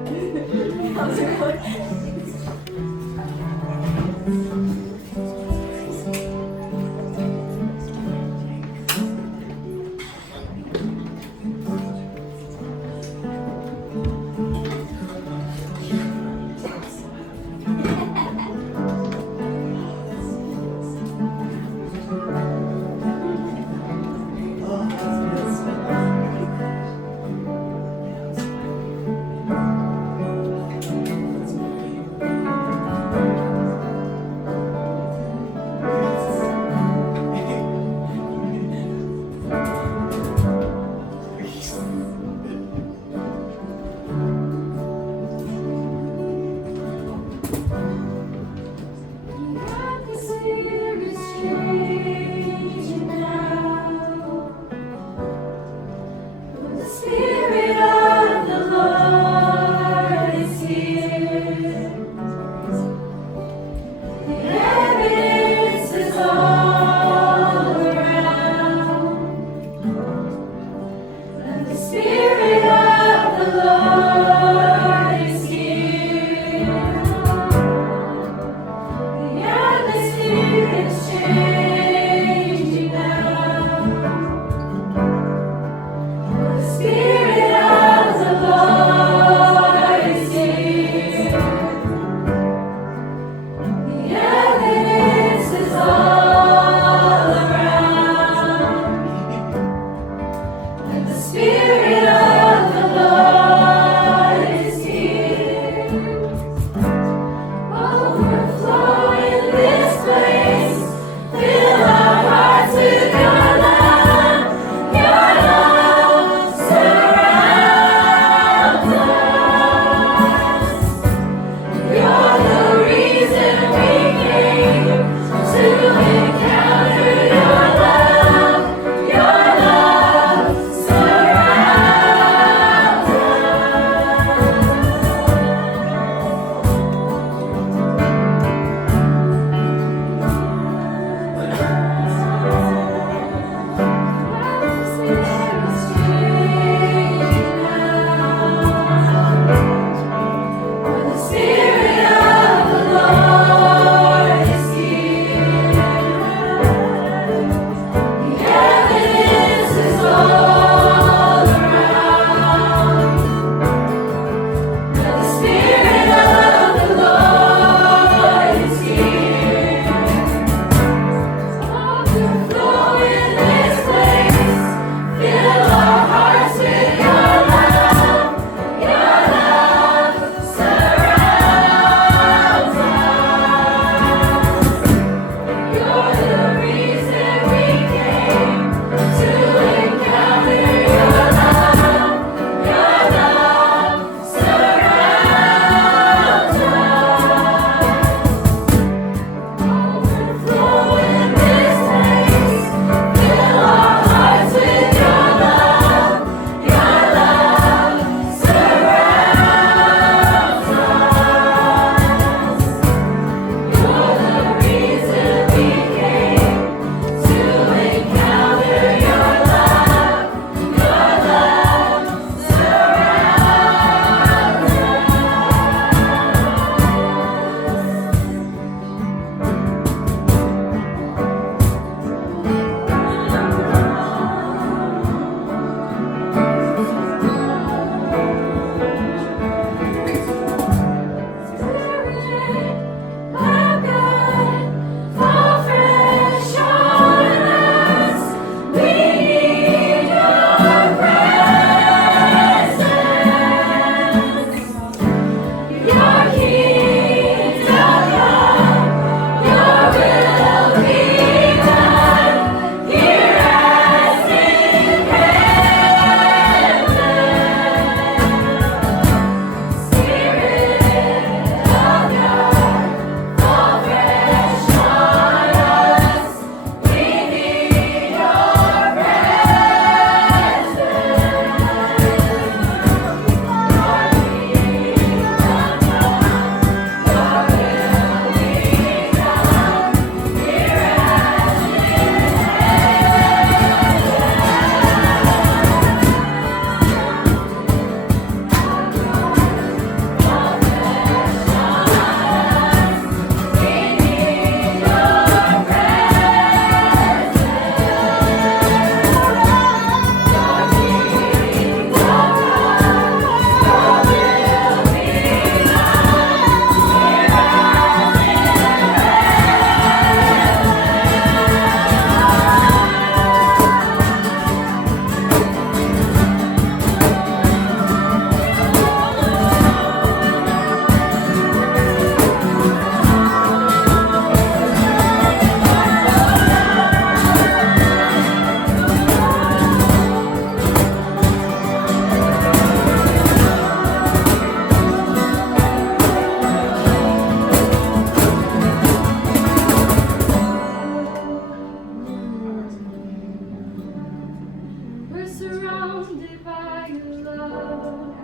surrounded by your love.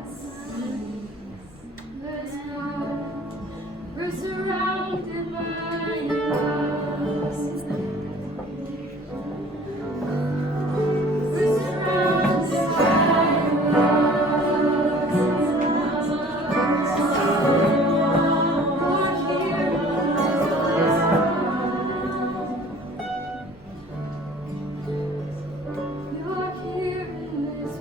Let's go. We're surrounded by your love. We're surrounded by your love. We're here in this place. You're here in this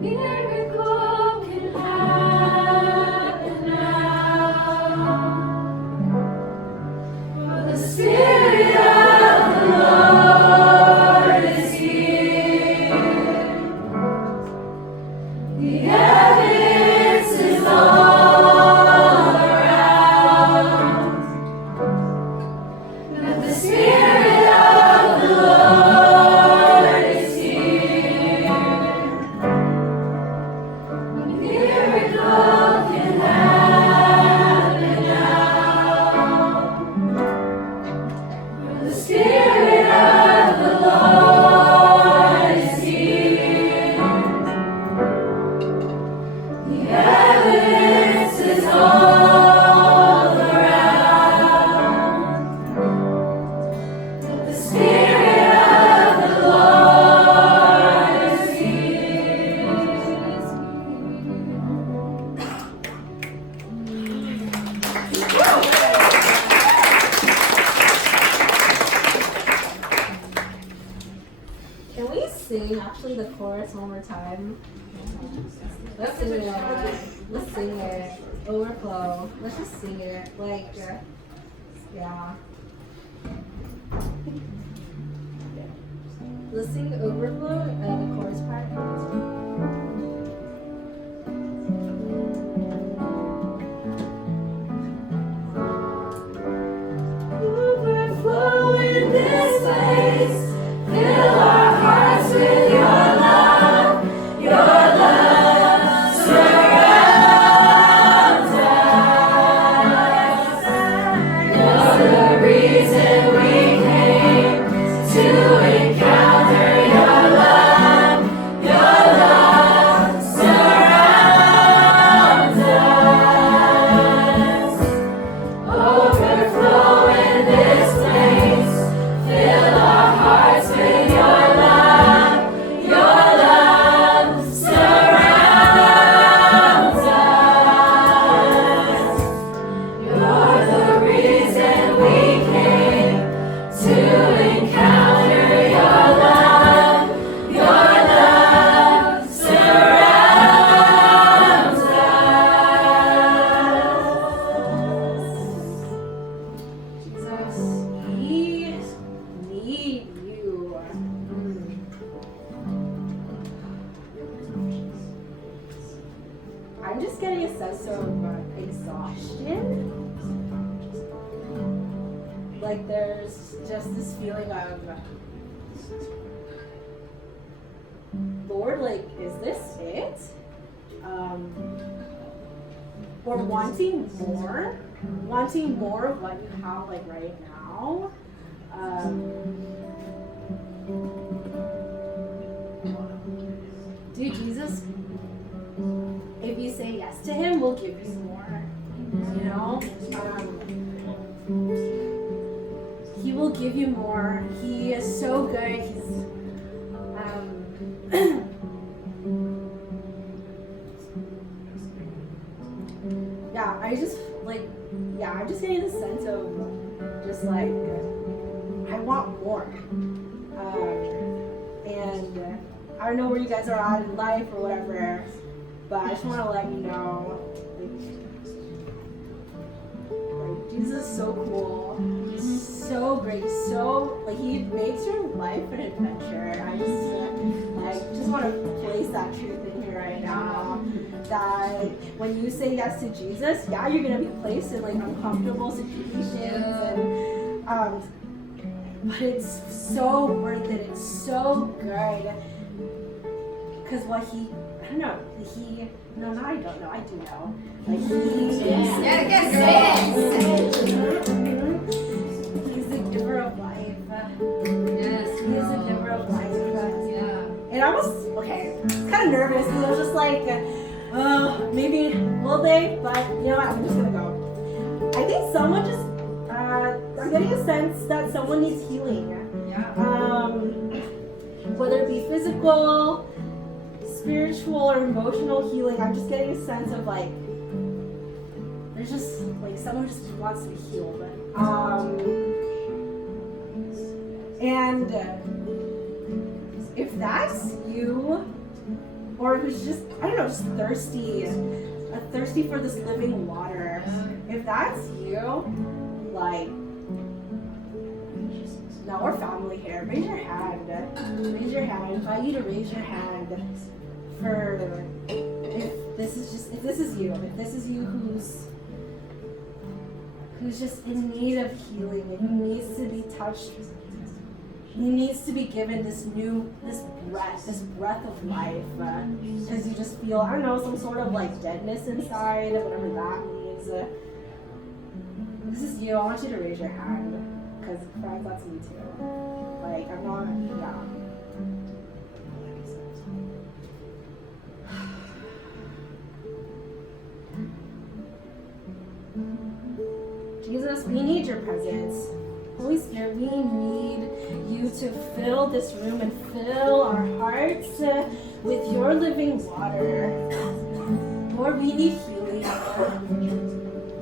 Miracle can happen now. For the Spirit of the Lord is here. The evidence is all around that the Spirit of the Lord is here. Miracle can happen now. For the Spirit of the Lord is here. The evidence is all around that the Spirit of the Lord is here. Can we sing actually the chorus one more time? Let's sing it. Let's sing it. Overflow. Let's just sing it. Like, yeah. Let's sing Overflow, the chorus part. Overflow in this place. Fill our hearts with your love. Your love surrounds us. You're the reason we came to encounter your love. Your love surrounds us. Overflow in this place. Fill our hearts with your love. Your love surrounds us. You're the reason we came to encounter your love. Your love surrounds us. Jesus, we need you. I'm just getting a sense of exhaustion. Like there's just this feeling of, Lord, like, is this it? Or wanting more of what you have, like, right now. Dude, Jesus, if you say yes to him, we'll give you more. You know? He will give you more. He is so good. He's I'm just getting the sense of just like I want more. And I don't know where you guys are at in life or whatever, but I just want to let you know, like Jesus is so cool. He's so great. So like he makes your life an adventure. I just want to place that truth in here right now. That when you say yes to Jesus, yeah, you're gonna be placed in like uncomfortable situations, and but it's so worth it. It's so good because what he No, I don't know. I do know. Like, he's the giver of life. Yes. He's the giver of life. Yeah. And I was, okay, kind of nervous because I was just like, maybe will they? But you know what? I'm just going to go. I think someone just, I'm getting a sense that someone needs healing. Yeah. Whether it be physical, spiritual, or emotional healing, I'm just getting a sense of like, there's just like someone just wants to be healed. And if that's you, or who's just, I don't know, just thirsty for this living water, if that's you, like, no, we're family here. Raise your hand. Raise your hand. I invite you to raise your hand for if this is you who's just in need of healing and who needs to be touched. He needs to be given this breath of life, because you just feel, I don't know, some sort of like deadness inside, whatever that means. This is you. I want you to raise your hand, because friends, that's me too. Like, I'm not, yeah. Jesus, we need your presence. Holy Spirit, we need you to fill this room and fill our hearts with your living water. Lord, we need healing.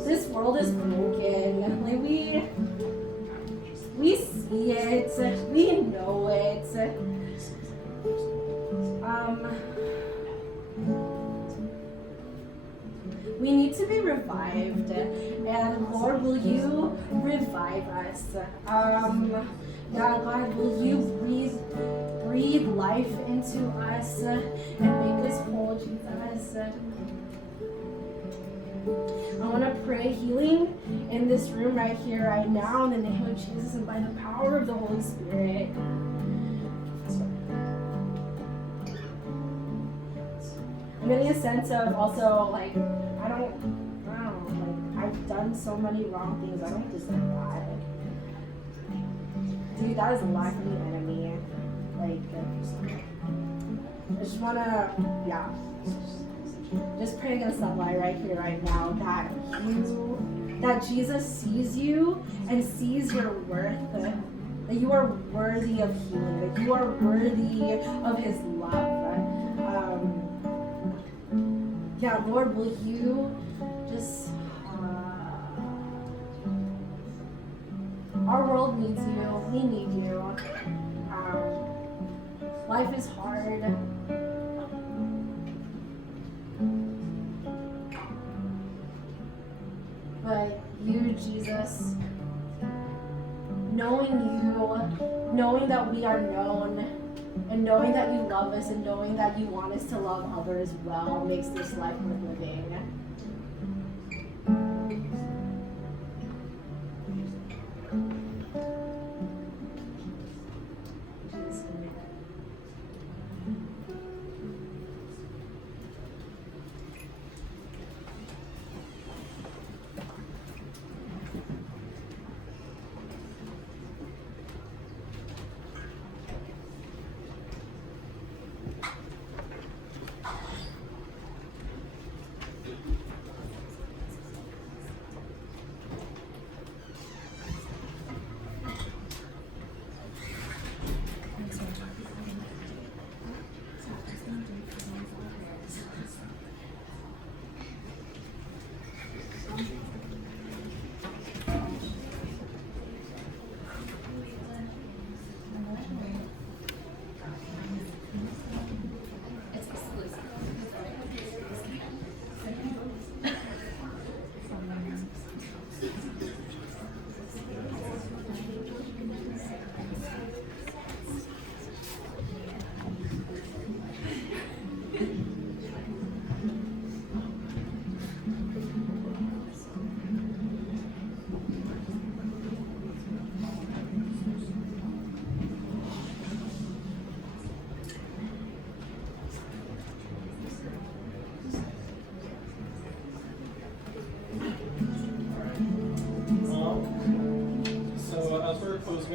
This world is broken. Like, we see it. We know it. We need to be revived, and Lord, will you revive us? God, will you breathe life into us and make us whole, Jesus? I want to pray healing in this room right here, right now, in the name of Jesus and by the power of the Holy Spirit. I'm getting a sense of also, like, I don't know, like, I've done so many wrong things, I don't deserve that. Dude, that is a lie from the enemy. Like, I just wanna, just pray against that lie right here, right now, that Jesus sees you and sees your worth, that you are worthy of healing, that you are worthy of his love. Lord, will you just, our world needs you, we need you. Life is hard. But you, Jesus, knowing that we are known, and knowing that you love us, and knowing that you want us to love others well, makes this life worth living.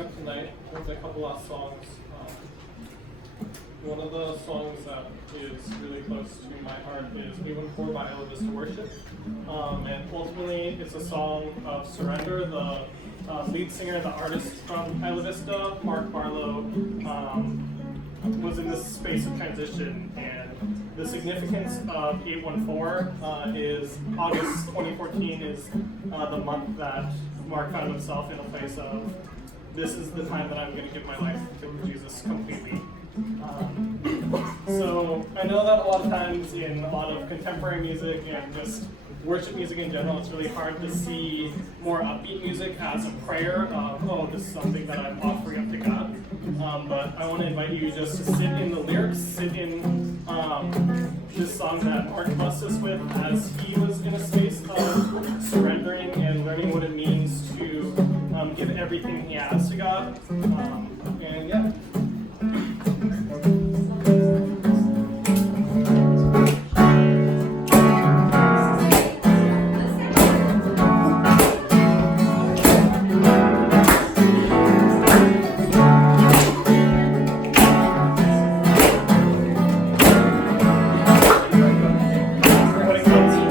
up tonight with a couple last songs. One of the songs that is really close to my heart is A14 by Ella Vista Worship. And ultimately, it's a song of surrender. The lead singer, the artist from Ella Vista, Mark Barlow, was in this space of transition. And the significance of 814 is August 2014 is the month that Mark found himself in a place of, this is the time that I'm going to give my life to Jesus completely. So I know that a lot of times in a lot of contemporary music and just worship music in general, it's really hard to see more upbeat music as a prayer of, oh, this is something that I'm offering up to God. But I want to invite you just to sit in the lyrics, sit in this song that Mark blessed us with as he was in a space of surrendering and learning what it means to give everything he has to God. And yeah. When it comes to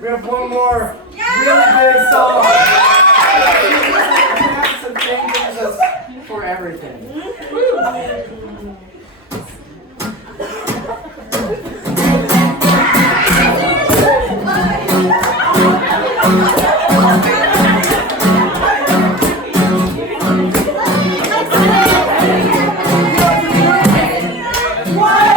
We have one more really big song. Jesus and thank Jesus for everything. Why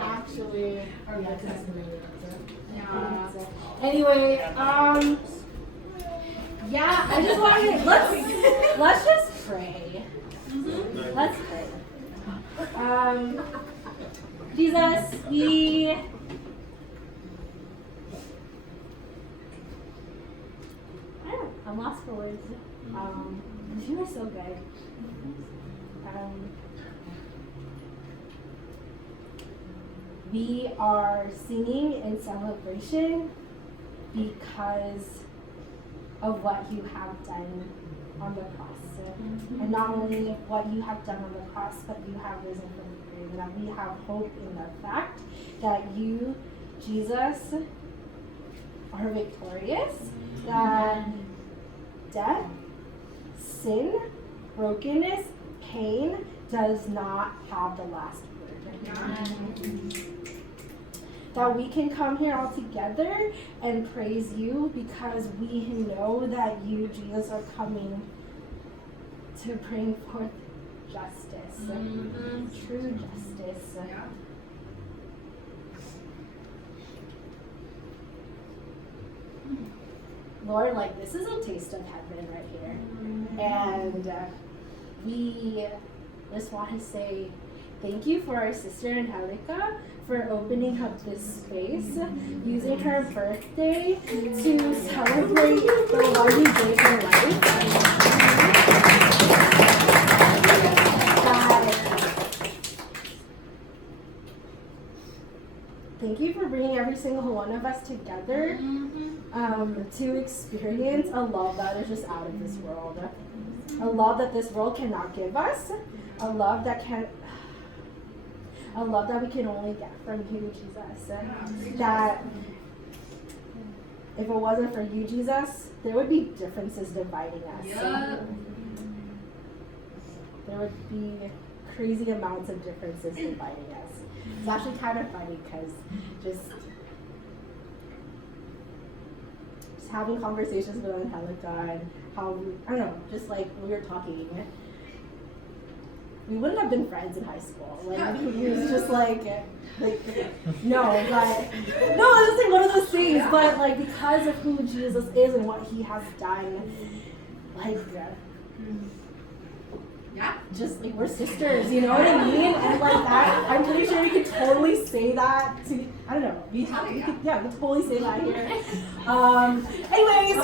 actually anyway, yeah, I just wanted let's just pray. Let's pray. Jesus, I'm lost for words. You are so good. We are singing in celebration because of what you have done on the cross. And not only what you have done on the cross, but you have risen from the grave. And that we have hope in the fact that you, Jesus, are victorious. That death, sin, brokenness, pain does not have the last word. That we can come here all together and praise you because we know that you, Jesus, are coming to bring forth justice, true justice. Lord, like, this is a taste of heaven right here. And we just want to say thank you for our sister Angelica for opening up this space, using her birthday to celebrate the Lord who gave her life. Thank you for bringing every single one of us together to experience a love that is just out of this world. A love that this world cannot give us. A love that we can only get from you, Jesus. That if it wasn't for you, Jesus, there would be differences dividing us. There would be crazy amounts of differences dividing us. It's actually kind of funny because just having conversations with Angelica and how I don't know, just like we were talking, we wouldn't have been friends in high school. Like it was just like no, but no, it's just like one of those things. But like because of who Jesus is and what he has done, like just like we're sisters, you know what I mean? And like that, I'm pretty sure we could totally say that to, I don't know, we could totally say that here. Anyways,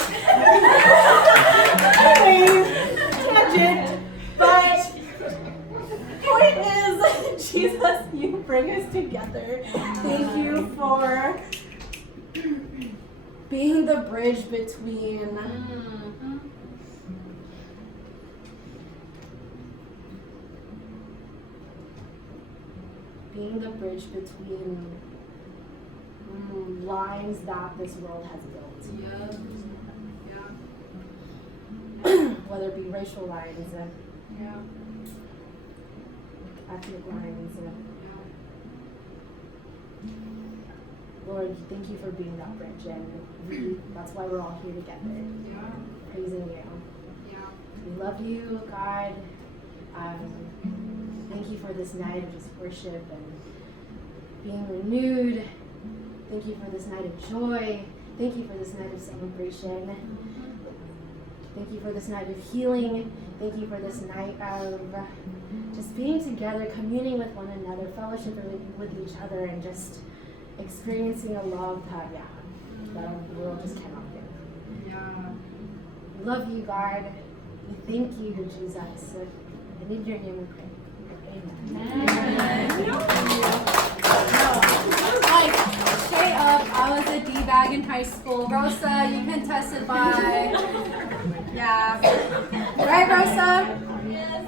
tangent, but point is, Jesus, you bring us together. Thank you for being the bridge between lines that this world has built. Whether it be racial lines, ethnic lines. Lord, thank you for being that bridge, and that's why we're all here together, praising you. We love you, God. Thank you for this night of just worship and being renewed. Thank you for this night of joy. Thank you for this night of celebration. Thank you for this night of healing. Thank you for this night of just being together, communing with one another, fellowshipping with each other, and just experiencing a love that the world just cannot give. We love you, God. We thank you, Jesus. And in your name we pray. Amen. Like, straight up, I was a D-bag in high school. Rosa, you can testify. Yeah. Right, Rosa? Yes.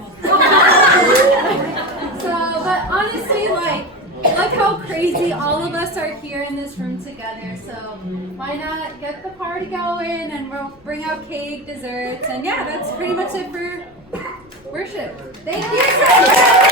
So, but honestly, like, look how crazy all of us are here in this room together. So, why not get the party going and we'll bring out cake, desserts, and yeah, that's pretty much it for worship. Thank you so much.